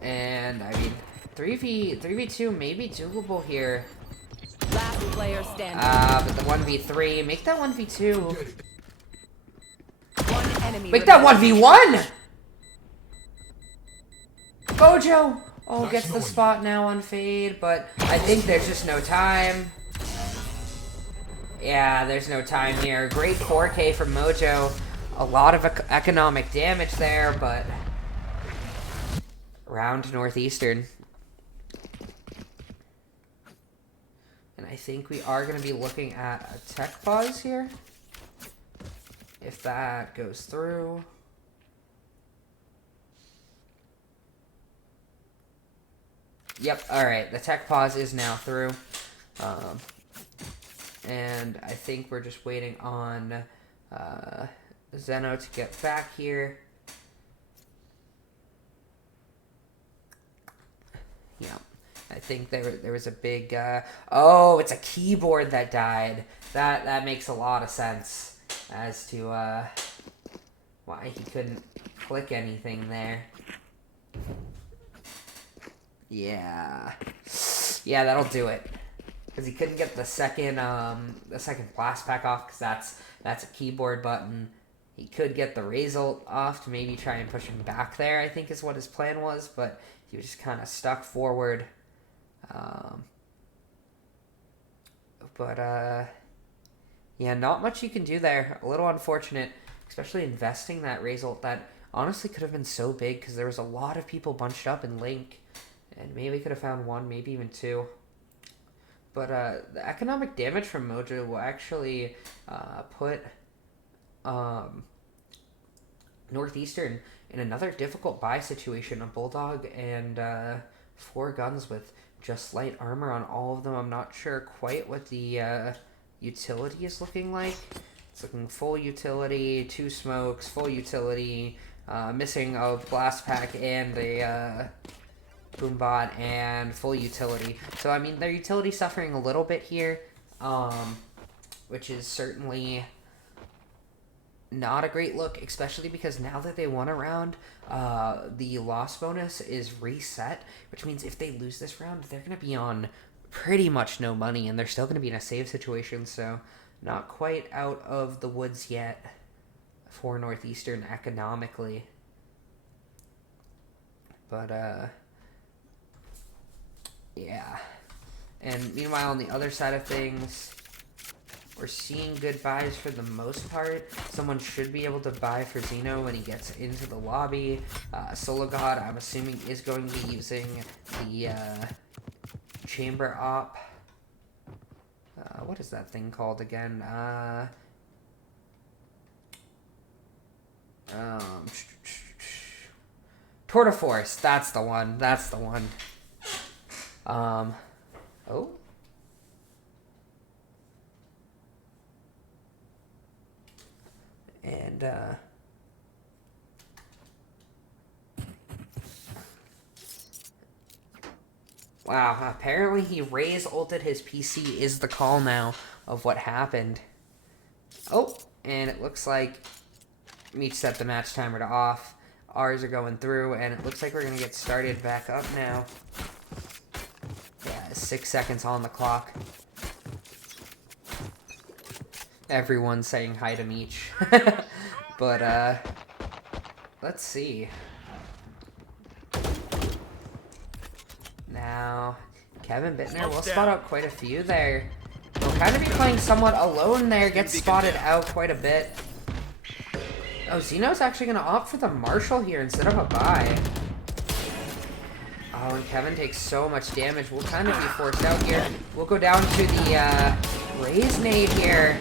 And I mean, 3v2 may be doable here. Last player standing. But the 1v3, make that 1v2. One enemy Make that remaining. 1v1! Mojo! Oh, gets the spot now on Fade, but I think there's just no time. Yeah, there's no time here. Great 4K from Mojo. A lot of economic damage there, but... Round Northeastern. And I think we are going to be looking at a tech pause here. If that goes through. Yep, alright. The tech pause is now through. And I think we're just waiting on Zeno to get back here. Yeah, I think there was a big... oh, it's a keyboard that died. That makes a lot of sense as to why he couldn't click anything there. Yeah, that'll do it. Because he couldn't get the second blast pack off, because that's a keyboard button. He could get the raise ult off to maybe try and push him back there, I think is what his plan was, but he was just kind of stuck forward. Yeah, not much you can do there. A little unfortunate, especially investing that raise ult that honestly could have been so big, because there was a lot of people bunched up in Link, and maybe could have found one, maybe even two. But the economic damage from Mojo will actually put Northeastern in another difficult buy situation. A Bulldog and 4 guns with just light armor on all of them. I'm not sure quite what the utility is looking like. It's looking full utility, 2 smokes, full utility, missing a blast pack and a boombot, and full utility. So, I mean, their utility suffering a little bit here, which is certainly not a great look, especially because now that they won a round, the loss bonus is reset, which means if they lose this round, they're going to be on pretty much no money, and they're still going to be in a save situation, so not quite out of the woods yet for Northeastern economically. But, yeah. And meanwhile, on the other side of things, we're seeing good buys for the most part. Someone should be able to buy for Zeno when he gets into the lobby. Sologod, I'm assuming, is going to be using the chamber op. What is that thing called again? Tour de Force. That's the one. That's the one. Oh. And, wow, apparently he Raze ulted his PC is the call now of what happened. Oh, and it looks like Meech set the match timer to off. Ours are going through, and it looks like we're going to get started back up now. Yeah, 6 seconds on the clock. Everyone's saying hi to Meech. But, let's see. Now, KevinBittner will spot out quite a few there. He'll kind of be playing somewhat alone there, gets spotted out quite a bit. Oh, Zeno's actually going to opt for the Marshall here instead of a buy. Oh, and Kevin takes so much damage. We'll kind of be forced out here. We'll go down to the Raze nade here.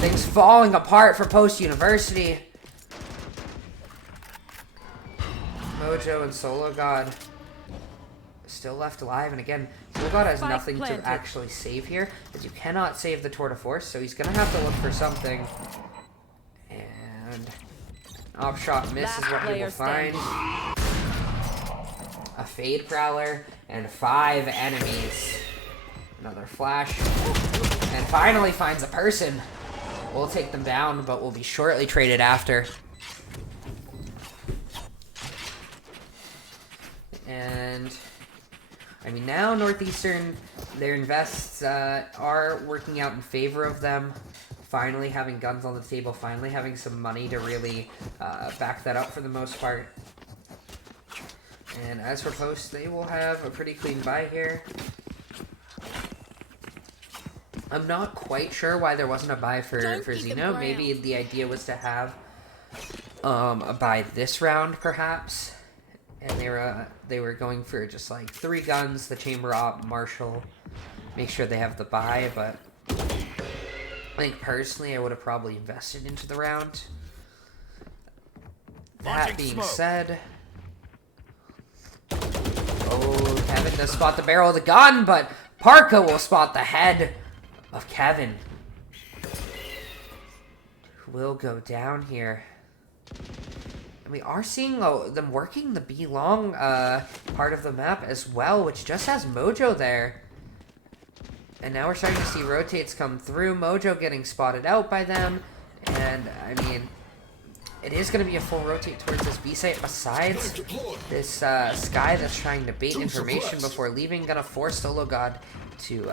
Things falling apart for Post University. Mojo and sologod still left alive, and again, sologod has nothing to actually save here, as you cannot save the Tour de Force, so he's gonna have to look for something. And op shot miss is what he will find. A Fade Prowler and 5 enemies. Another flash, and finally finds a person. We'll take them down, but we'll be shortly traded after. And, I mean, now Northeastern, their invests are working out in favor of them. Finally having guns on the table, finally having some money to really back that up for the most part. And as for Post, they will have a pretty clean buy here. I'm not quite sure why there wasn't a buy for Zeno. Maybe the idea was to have a buy this round, perhaps. And they were going for just like 3 guns, the chamber op, Marshall. Make sure they have the buy, but I think personally I would have probably invested into the round. That being said, oh, Kevin does spot the barrel of the gun, but Parka will spot the head of Kevin. Who will go down here. And we are seeing them working the B long part of the map as well, which just has Mojo there. And now we're starting to see rotates come through. Mojo getting spotted out by them. And, I mean, it is going to be a full rotate towards this B site. Besides this Sky that's trying to bait information before leaving. Going to force sologod to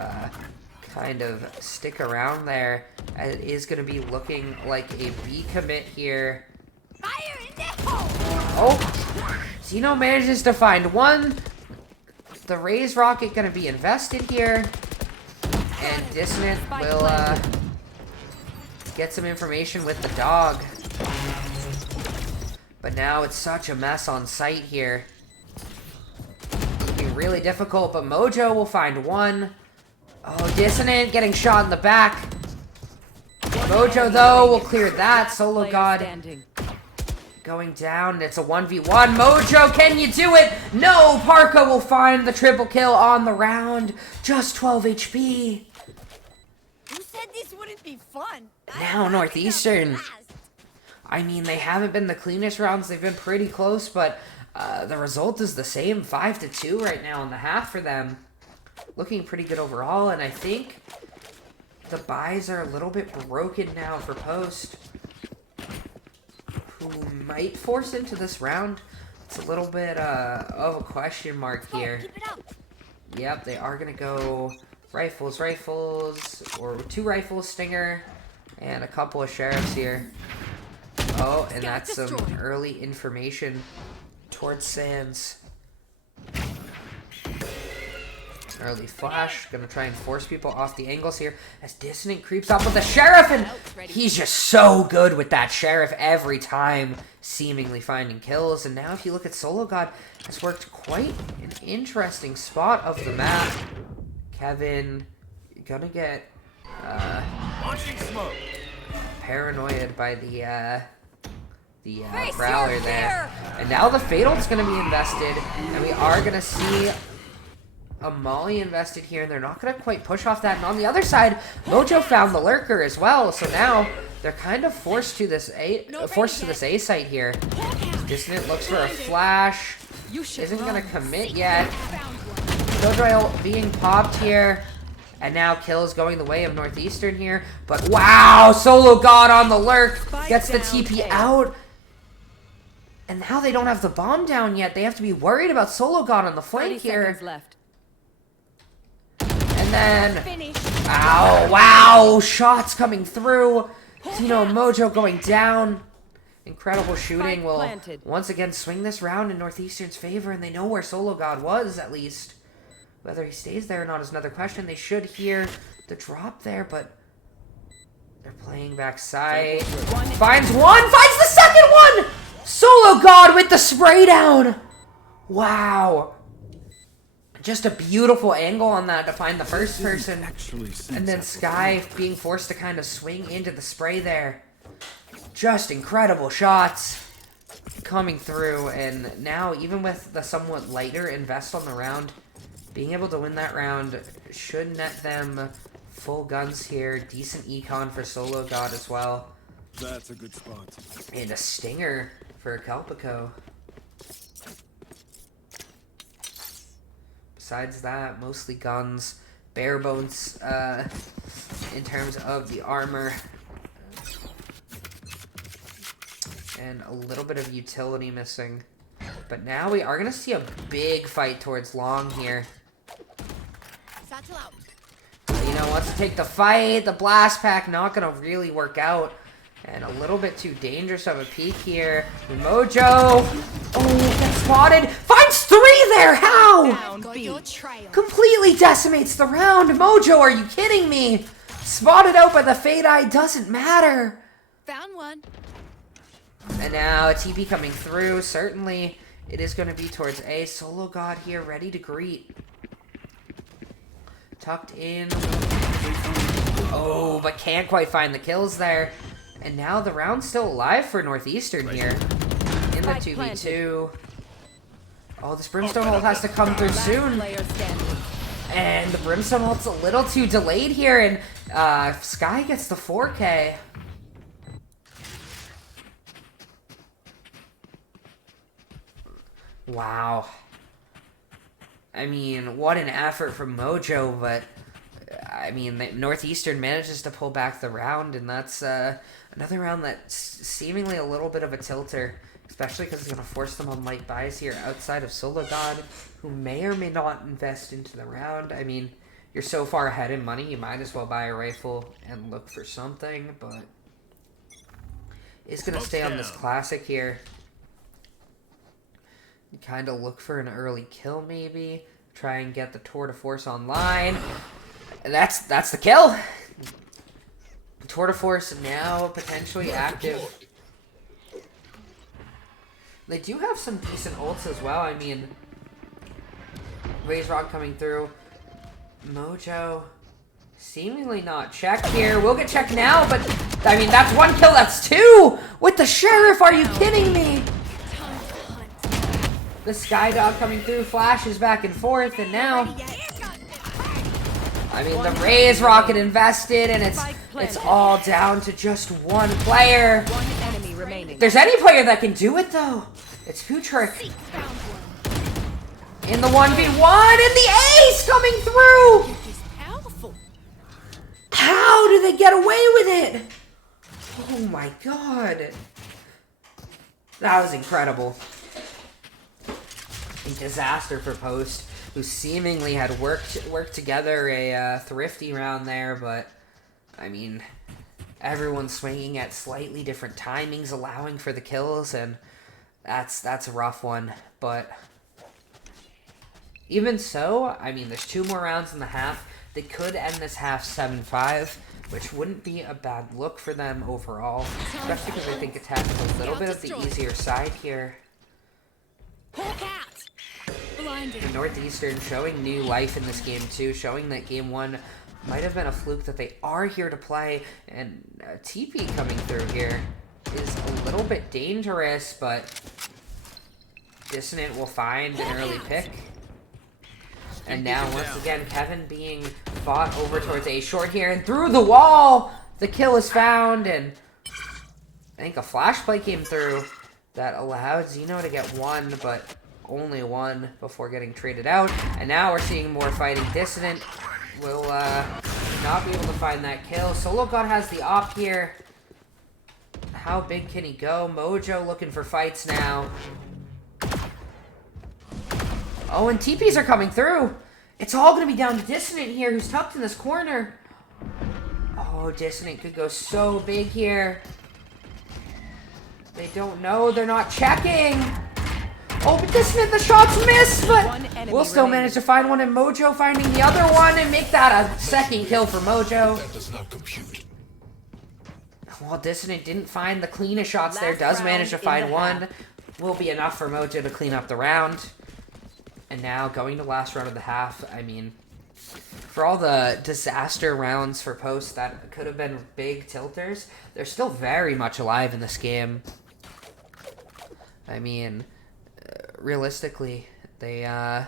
kind of stick around there. It is going to be looking like a B commit here. Fire in the hole! Oh, Zeno manages to find one. The Raze rocket going to be invested here. And Dissident will get some information with the dog. But now it's such a mess on site here. It'll be really difficult, but Mojo will find one. Oh, Dissident getting shot in the back. Mojo, though, will clear that. sologod going down. It's a 1v1. Mojo, can you do it? No, Parka will find the triple kill on the round. Just 12 HP. Who said this wouldn't be fun? Now Northeastern. I mean, they haven't been the cleanest rounds. They've been pretty close, but the result is the same. 5-2 right now in the half for them. Looking pretty good overall, and I think the buys are a little bit broken now for Post, who might force into this round. It's a little bit of a question mark here. Keep it up. Yep, they are going to go rifles, or 2 rifles, stinger, and a couple of sheriffs here. Oh, and that's some early information towards Sands. Early flash, gonna try and force people off the angles here as Dissident creeps up with the sheriff, and he's just so good with that sheriff every time, seemingly finding kills. And now if you look at sologod, has worked quite an interesting spot of the map. Kevin gonna get paranoid by the Prowler there. And now the Fatal's going to be invested, and we are going to see a Molly invested here, and they're not going to quite push off that. And on the other side, Mojo found the Lurker as well, so now they're kind of forced to this A site here. Dissident looks for a flash, isn't going to commit yet. Killjoy being popped here. And now kills going the way of Northeastern here. But wow, sologod on the lurk. Gets the TP out. And now they don't have the bomb down yet. They have to be worried about sologod on the flank here. Left. And then, ow, wow, shots coming through. Zeno and Mojo going down. Incredible shooting will once again swing this round in Northeastern's favor. And they know where sologod was, at least. Whether he stays there or not is another question. They should hear the drop there, but they're playing backside. Finds one, finds the second one! sologod with the spray down! Wow. Just a beautiful angle on that to find the first person. And then Sky being forced to kind of swing into the spray there. Just incredible shots coming through. And now, even with the somewhat lighter invest on the round, being able to win that round should net them full guns here. Decent econ for sologod as well. That's a good spot. And a stinger for Kelpico. Besides that, mostly guns. Bare bones in terms of the armor. And a little bit of utility missing. But now we are going to see a big fight towards long here. Zeno wants to take the fight. The blast pack not going to really work out. And a little bit too dangerous of a peek here. Mojo. Oh, gets spotted. Finds three there. How? Completely decimates the round. Mojo, are you kidding me? Spotted out by the Fade Eye doesn't matter. Found one. And now a TP coming through. Certainly it is going to be towards A. sologod here, ready to greet. Tucked in. Oh, but can't quite find the kills there. And now the round's still alive for Northeastern here. In the 2v2. Oh, this Brimstone ult has to come through soon. And the Brimstone ult's a little too delayed here. And Sky gets the 4K. Wow. I mean, what an effort from Mojo, but I mean, Northeastern manages to pull back the round, and that's another round that's seemingly a little bit of a tilter, especially because it's going to force them on light buys here outside of sologod, who may or may not invest into the round. I mean, you're so far ahead in money, you might as well buy a rifle and look for something, but it's going to stay on this classic here. Kind of look for an early kill, maybe. Try and get the Tour de Force online. And that's the kill. Tour de Force now potentially active. They do have some decent ults as well. I mean, Raise Rock coming through. Mojo seemingly not checked here. We'll get checked now, but I mean, that's 1 kill, that's 2! With the sheriff, are you kidding me? The Sky Dog coming through, flashes back and forth, and now... I mean, the Raze rocket invested, and it's all down to just one player. One enemy remaining. If there's any player that can do it, though, it's Futrick. In the 1v1, and the ace coming through! How do they get away with it? Oh my god. That was incredible. A disaster for Post, who seemingly had worked together a thrifty round there, but I mean, everyone's swinging at slightly different timings, allowing for the kills, and that's a rough one. But even so, I mean, there's 2 more rounds in the half. They could end this half 7-5, which wouldn't be a bad look for them overall, especially because I think attack is a little bit of the easier side here. And Northeastern showing new life in this game too, showing that game 1 might have been a fluke, that they are here to play, and TP coming through here is a little bit dangerous, but Dissident will find an early pick. And now, once again, Kevin being fought over towards A short here, and through the wall, the kill is found, and I think a flash play came through that allowed Zeno to get 1, but only 1 before getting traded out. And now we're seeing more fighting. Dissident will not be able to find that kill. sologod has the op here. How big can he go? Mojo looking for fights now. Oh, and TPs are coming through. It's all going to be down to Dissident here, who's tucked in this corner. Oh, Dissident could go so big here. They don't know. They're not checking. Oh, but Dissident, the shots missed, but we'll still manage to find one, and Mojo finding the other one and make that a second kill for Mojo. That does not compute. While Dissident didn't find the cleanest shots there, does manage to find one. Will be enough for Mojo to clean up the round. And now, going to last round of the half, I mean, for all the disaster rounds for Post that could have been big tilters, they're still very much alive in this game. I mean, realistically, they had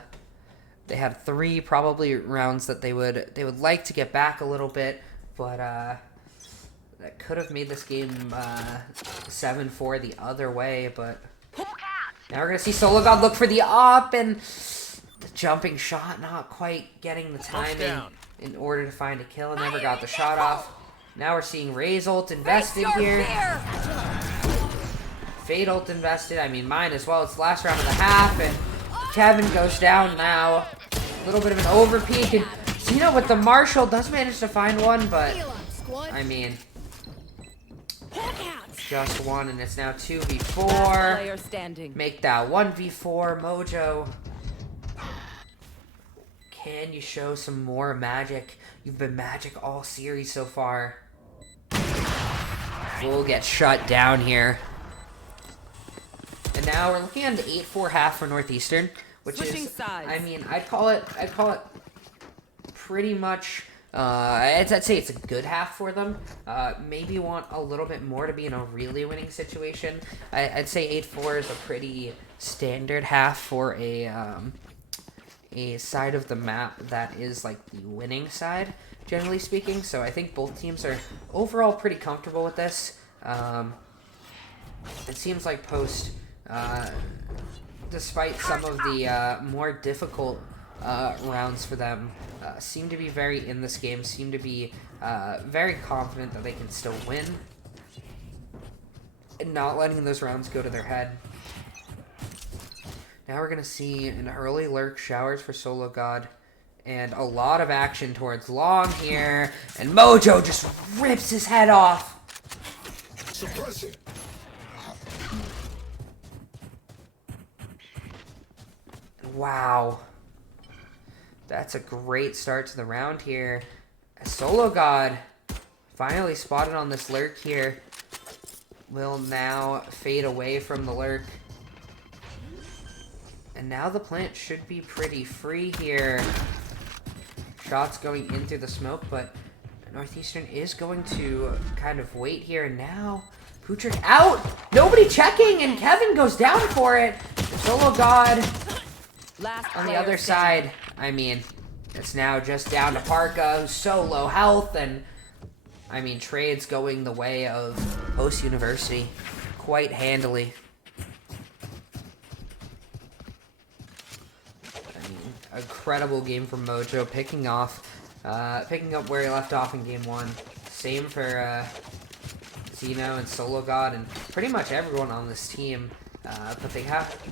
3 probably rounds that they would like to get back a little bit, but that could have made this game 7-4 the other way, but now we're going to see sologod look for the op, and the jumping shot not quite getting the timing in order to find a kill, and never got the shot off. Now we're seeing Ray's ult invested here. Fade ult invested, I mean mine as well. It's the last round of the half, and Kevin goes down now. A little bit of an overpeak, and Zeno with the Marshall does manage to find one, but I mean, just 1, and it's now 2v4. Make that 1v4. Mojo, can you show some more magic? You've been magic all series so far. We'll get shut down here. And now we're looking at an 8-4 half for Northeastern, which is, I mean, I'd call it pretty much, I'd say it's a good half for them. Maybe want a little bit more to be in a really winning situation. I'd say 8-4 is a pretty standard half for a side of the map that is like the winning side, generally speaking. So I think both teams are overall pretty comfortable with this. It seems like Post, despite some of the more difficult rounds for them, seem to be very in this game, seem to be very confident that they can still win, and not letting those rounds go to their head. Now we're going to see an early lurk showers for sologod, and a lot of action towards long here, and Mojo just rips his head off. Suppress it. Wow. That's a great start to the round here. sologod finally spotted on this lurk here. Will now fade away from the lurk. And now the plant should be pretty free here. Shots going into the smoke, but Northeastern is going to kind of wait here, and now Putrick out! Nobody checking, and Kevin goes down for it! sologod on the other side. I mean, it's now just down to Parka, who's so low health, and I mean, trade's going the way of Post University quite handily. I mean, incredible game from Mojo, picking up where he left off in game 1. Same for Zeno and sologod and pretty much everyone on this team.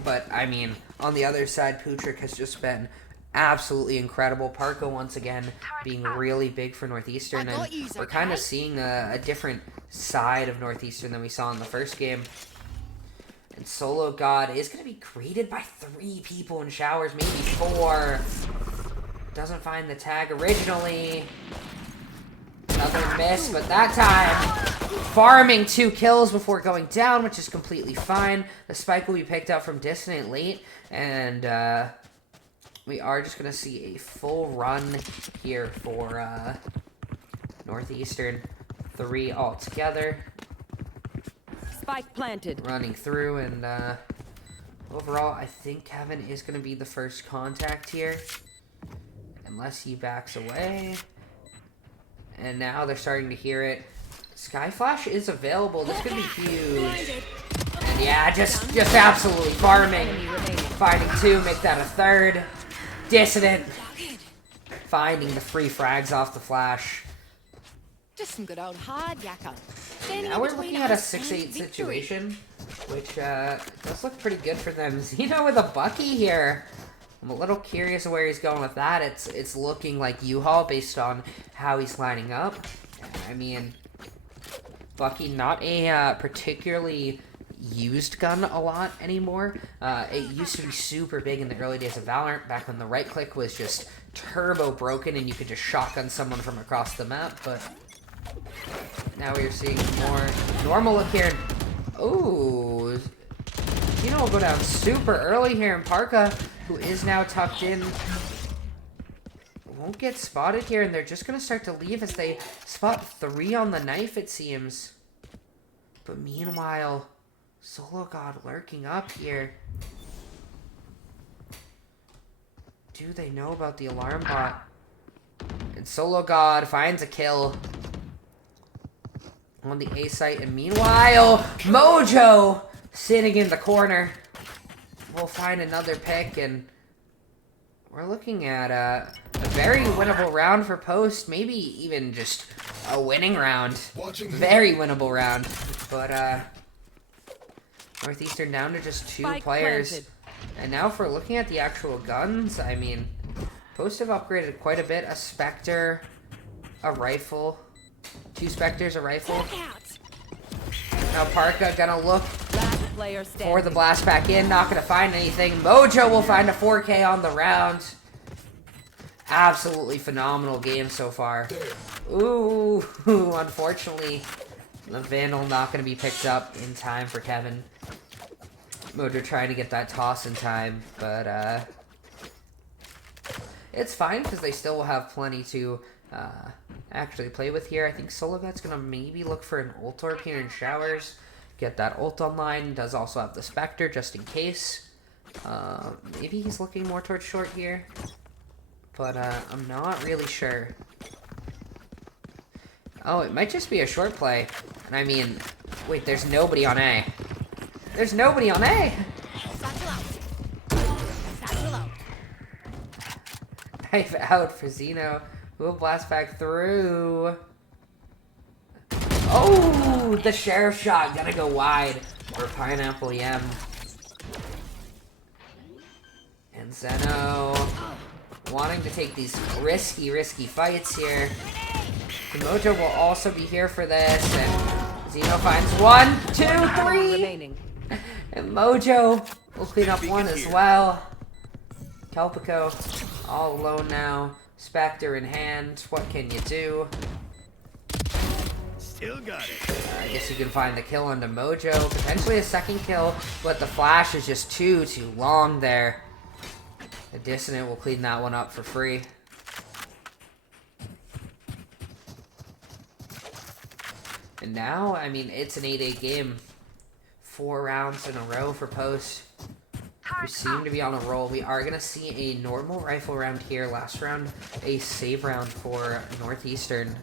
But I mean, on the other side, Putrick has just been absolutely incredible. Parko once again being really big for Northeastern, and we're kind of seeing a different side of Northeastern than we saw in the first game. And sologod is going to be greeted by 3 people in showers, maybe 4. Doesn't find the tag originally. Another miss, but that time farming 2 kills before going down, which is completely fine. The spike will be picked up from Dissident late, and we are just going to see a full run here for Northeastern. 3 all together. Spike planted. Running through, and overall, I think Kevin is going to be the first contact here. Unless he backs away. And now they're starting to hear it. Sky Flash is available. This could be huge. And yeah, just absolutely farming. Finding 2, make that a 3rd. Dissident finding the free frags off the flash. Just some good old hard yakka. Now we're looking at a 6-8 situation, which does look pretty good for them. Zeno with a Bucky here. I'm a little curious where he's going with that. It's looking like U-Haul based on how he's lining up. I mean, Bucky, not a particularly used gun a lot anymore. It used to be super big in the early days of Valorant, back when the right click was just turbo broken and you could just shotgun someone from across the map, but now we're seeing more normal look here. Ooh, Zeno will go down super early here, and Parka, who is now tucked in, won't get spotted here, and they're just going to start to leave as they spot 3 on the knife, it seems. But meanwhile, sologod lurking up here. Do they know about the alarm bot? And sologod finds a kill on the A site, and meanwhile, Mojo sitting in the corner. We'll find another pick, and we're looking at a very winnable round for Post, maybe even just a winning round. Very winnable round, but Northeastern down to just 2 players. Planted. And now if we're looking at the actual guns, I mean, Post have upgraded quite a bit. A Spectre, a rifle, 2 Spectres, a rifle. Now Parka gonna look for the blast back in, not gonna find anything. Mojo will find a 4K on the round. Absolutely phenomenal game so far. Ooh, unfortunately, the Vandal not gonna be picked up in time for Kevin. Mojo trying to get that toss in time, but it's fine because they still will have plenty to actually play with here. I think sologod's gonna maybe look for an ult orb here in showers. Get that ult online. Does also have the Spectre just in case. Maybe he's looking more towards short here. But I'm not really sure. Oh, it might just be a short play. And I mean, wait, there's nobody on A. There's nobody on A! Knife out for Zeno. Who will blast back through. Oh, the sheriff shot gonna go wide for Pineapple Yem. And Zeno wanting to take these risky fights here. And Mojo will also be here for this, and Zeno finds 1, 2, 3, and Mojo will clean up 1 as well. Kelpico all alone now. Spectre in hand. What can you do? Still got it. I guess you can find the kill onto Mojo. Potentially a 2nd kill, but the flash is just too long there. The Dissident will clean that one up for free. And now, I mean, it's an 8-8 game. 4 rounds in a row for Post, who seem to be on a roll. We are going to see a normal rifle round here. Last round, a save round for Northeastern.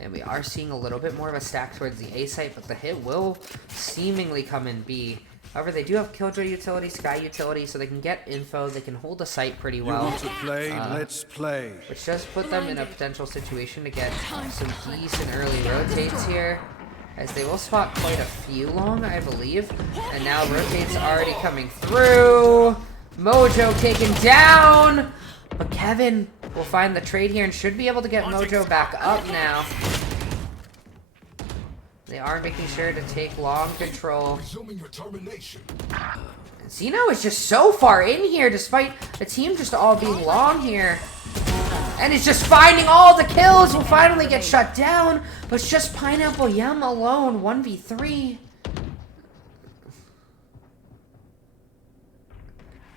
And we are seeing a little bit more of a stack towards the A site, but the hit will seemingly come in B. However, they do have Killjoy utility, Sky utility, so they can get info. They can hold the site pretty well. You want to play? Let's play. Which does put them in a potential situation to get some decent early rotates here, as they will spot quite a few long, I believe. And now rotates already coming through. Mojo taken down, but Kevin will find the trade here and should be able to get Mojo back up now. They are making sure to take long control. Resuming your termination. Zeno is just so far in here, despite the team just all being long here. And is just finding all the kills. Will finally get shut down. But it's just Pineapple Yum alone, 1v3.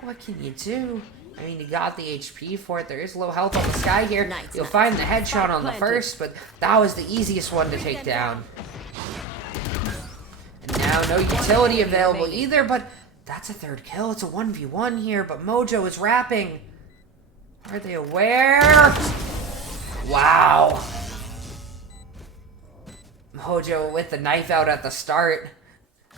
What can you do? I mean, you got the HP for it. There is low health on the Sky here. You'll find the headshot on the first, but that was the easiest one to take down. And now no utility available either, but that's a third kill. It's a 1v1 here, but Mojo is wrapping. Are they aware? Wow. Mojo with the knife out at the start.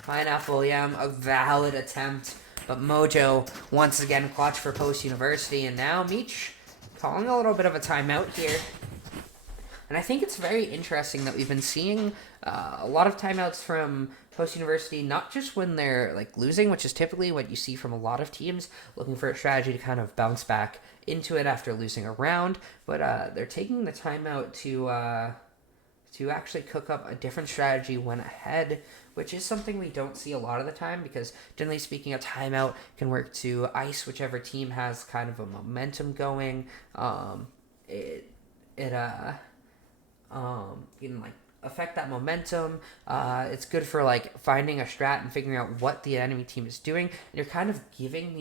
Pineapple Yam, a valid attempt. But Mojo, once again, clutch for Post University. And now Meech calling a little bit of a timeout here. And I think it's very interesting that we've been seeing a lot of timeouts from Post University, not just when they're like losing, which is typically what you see from a lot of teams looking for a strategy to kind of bounce back into it after losing a round, but they're taking the timeout to actually cook up a different strategy when ahead, which is something we don't see a lot of the time, because generally speaking, a timeout can work to ice whichever team has kind of a momentum going. You can like affect that momentum. It's good for like finding a strat and figuring out what the enemy team is doing. And you're kind of giving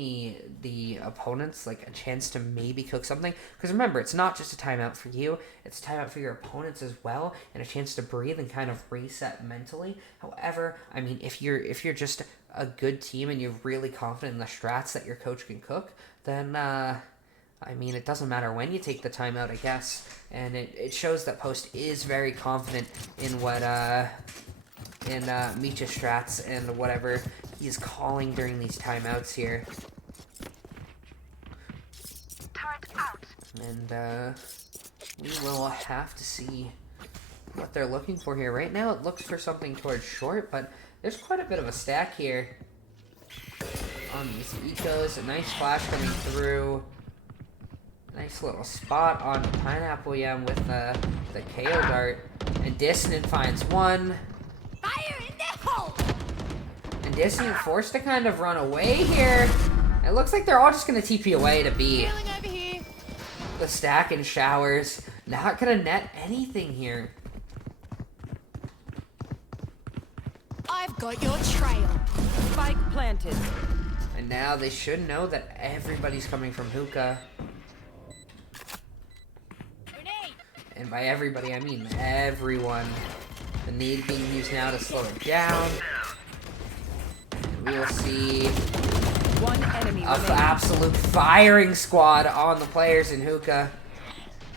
the opponents like a chance to maybe cook something. Because remember, it's not just a timeout for you; it's a timeout for your opponents as well, and a chance to breathe and kind of reset mentally. However, I mean, if you're just a good team and you're really confident in the strats that your coach can cook, then I mean, it doesn't matter when you take the timeout, I guess. And it shows that Post is very confident in what in Meech's strats and whatever he's calling during these timeouts here. And we will have to see what they're looking for here. Right now, it looks for something towards short, but there's quite a bit of a stack here on these ecos. A nice flash coming through. Nice little spot on Pineapple Yam with the KO dart. And Dissident finds one. Fire in the hole! And Dissident forced to kind of run away here. It looks like they're all just going to TP away to B. Healing over here. The stack and showers. Not going to net anything here. I've got your trail. Spike planted. And now they should know that everybody's coming from hookah. And by everybody, I mean everyone. The nade being used now to slow it down. And we will see One enemy an remaining. absolute firing squad on the players in hookah.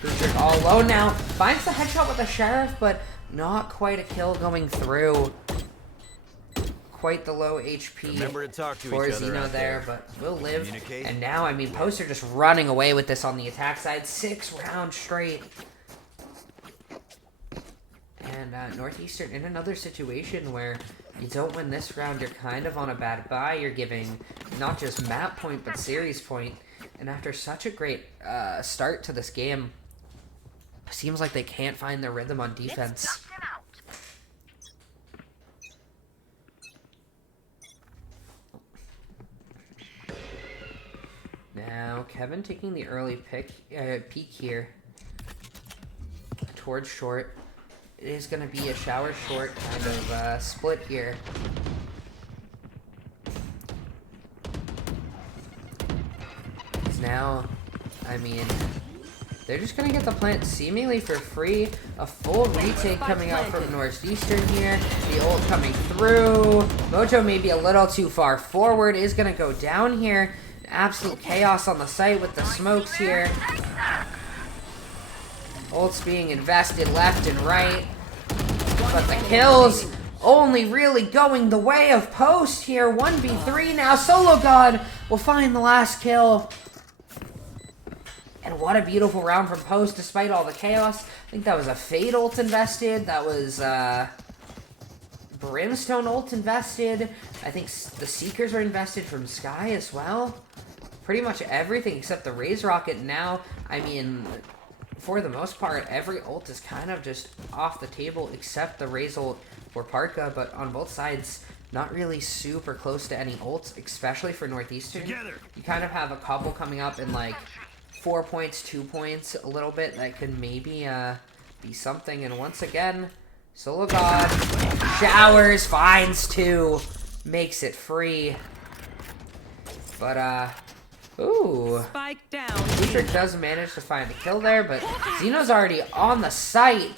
Hookah all alone now. Finds the headshot with the sheriff, but not quite a kill going through. Quite the low HP for Zeno there, but will live. And now, I mean, Post are just running away with this on the attack side. 6 rounds straight. And Northeastern in another situation where you don't win this round, you're kind of on a bad bye. You're giving not just map point, but series point. And after such a great start to this game, it seems like they can't find their rhythm on defense. Now, Kevin taking the early peek here towards short. It is going to be a shower short kind of split here. Because now, I mean, they're just going to get the plant seemingly for free. A full retake coming out from Northeastern here. The ult coming through. Mojo may be a little too far forward. Is going to go down here. Absolute chaos on the site with the smokes here. Ults being invested left and right. But the kills only really going the way of Post here. 1v3 now. sologod will find the last kill. And what a beautiful round from Post despite all the chaos. I think that was a Fade ult invested. That was Brimstone ult invested. I think the Seekers are invested from Sky as well. Pretty much everything except the Raze Rocket now. I mean, for the most part, every ult is kind of just off the table except the Raze ult for Parka. But on both sides, not really super close to any ults, especially for Northeastern. You kind of have a couple coming up in like 4 points, 2 points, a little bit that could maybe be something. And once again, sologod showers, finds 2, makes it free. But ooh, Spike down. Dietrich does manage to find a kill there, but Zeno's already on the site.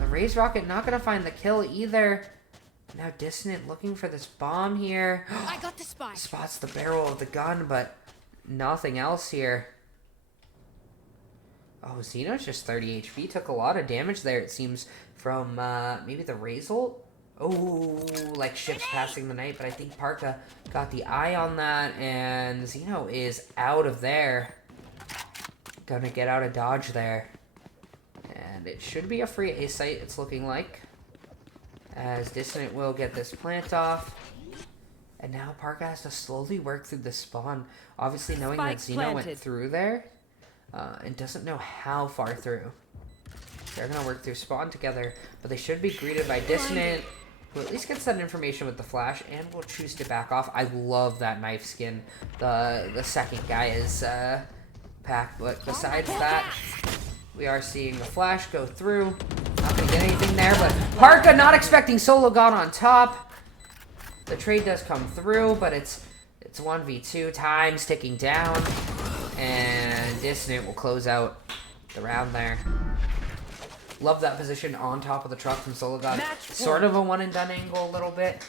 The Raze Rocket not gonna find the kill either. Now Dissident looking for this bomb here. I got the spike. Spots the barrel of the gun, but nothing else here. Oh, Zeno's just 30 HP. Took a lot of damage there, it seems, from maybe the Raze ult. Oh, like ships passing the night, but I think Parka got the eye on that, and Zeno is out of there. Gonna get out of dodge there. And it should be a free A site, it's looking like. As Dissident will get this plant off. And now Parka has to slowly work through the spawn. Obviously knowing that Zeno went through there. And doesn't know how far through. They're going to work through spawn together. But they should be greeted by Dissident, who at least gets that information with the flash. And will choose to back off. I love that knife skin. The second guy is packed. But besides that, we are seeing the flash go through. Not going to get anything there. But Parka not expecting sologod on top. The trade does come through, but it's 1v2. Time's ticking down. And Dissident will close out the round there. Love that position on top of the truck from sologod. Sort of a one and done angle a little bit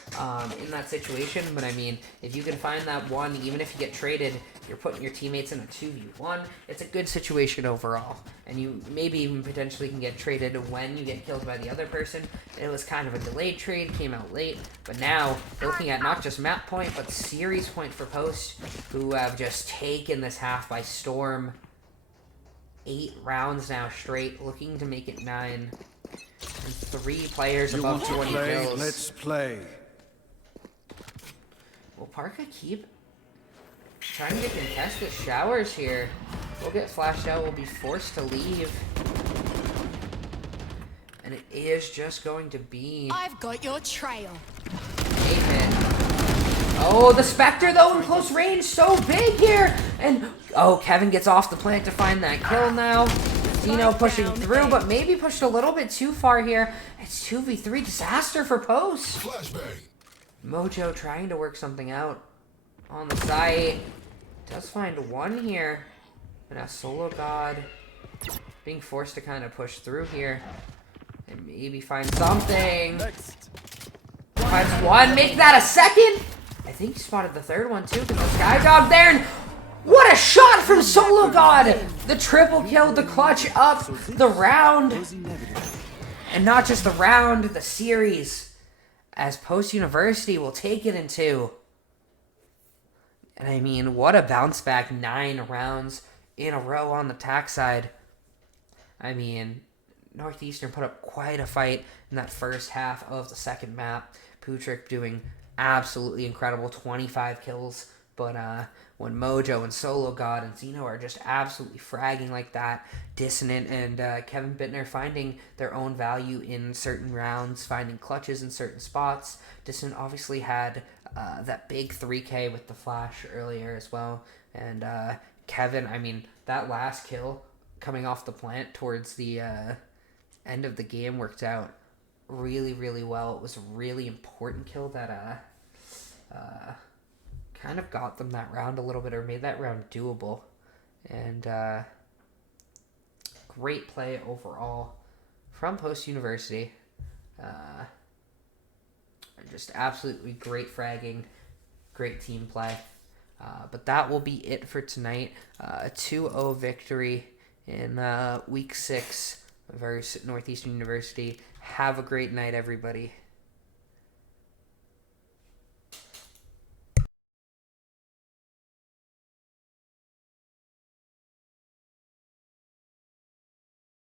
in that situation. But I mean, if you can find that one, even if you get traded, you're putting your teammates in a 2v1. It's a good situation overall. And you maybe even potentially can get traded when you get killed by the other person. It was kind of a delayed trade, came out late. But now, looking at not just map point, but series point for Post, who have just taken this half by storm. 8 rounds now straight, looking to make it 9. And 3 players above 20 kills. Let's play. Will Parka keep trying to contest the showers here? We'll get flashed out, we'll be forced to leave. And it is just going to be I've got your trail. 8 hit. Oh, the Spectre, though, in close range, so big here. And, oh, Kevin gets off the plant to find that kill now. Zeno pushing through, but maybe pushed a little bit too far here. It's 2v3 disaster for Post. Flashbang. Mojo trying to work something out on the site. Does find one here. And now sologod being forced to kind of push through here. And maybe find something. Finds one, make that a second. I think he spotted the third one too, because the Sky Dog there, and what a shot from sologod! The triple kill to clutch up the round. And not just the round, the series, as Post University will take it in 2. And I mean, what a bounce back, 9 rounds in a row on the tack side. I mean, Northeastern put up quite a fight in that first half of the second map. Putrick doing absolutely incredible, 25 kills. But when Mojo and sologod and Zeno are just absolutely fragging like that, Dissident and KevinBittner finding their own value in certain rounds, finding clutches in certain spots. Dissident obviously had that big 3K with the flash earlier as well. And Kevin, I mean, that last kill coming off the plant towards the end of the game worked out really, really well. It was a really important kill that kind of got them that round a little bit, or made that round doable. And great play overall from Post University. Just absolutely great fragging, great team play. But that will be it for tonight. 2-0 victory in Week 6 versus Northeastern University. Have a great night, everybody.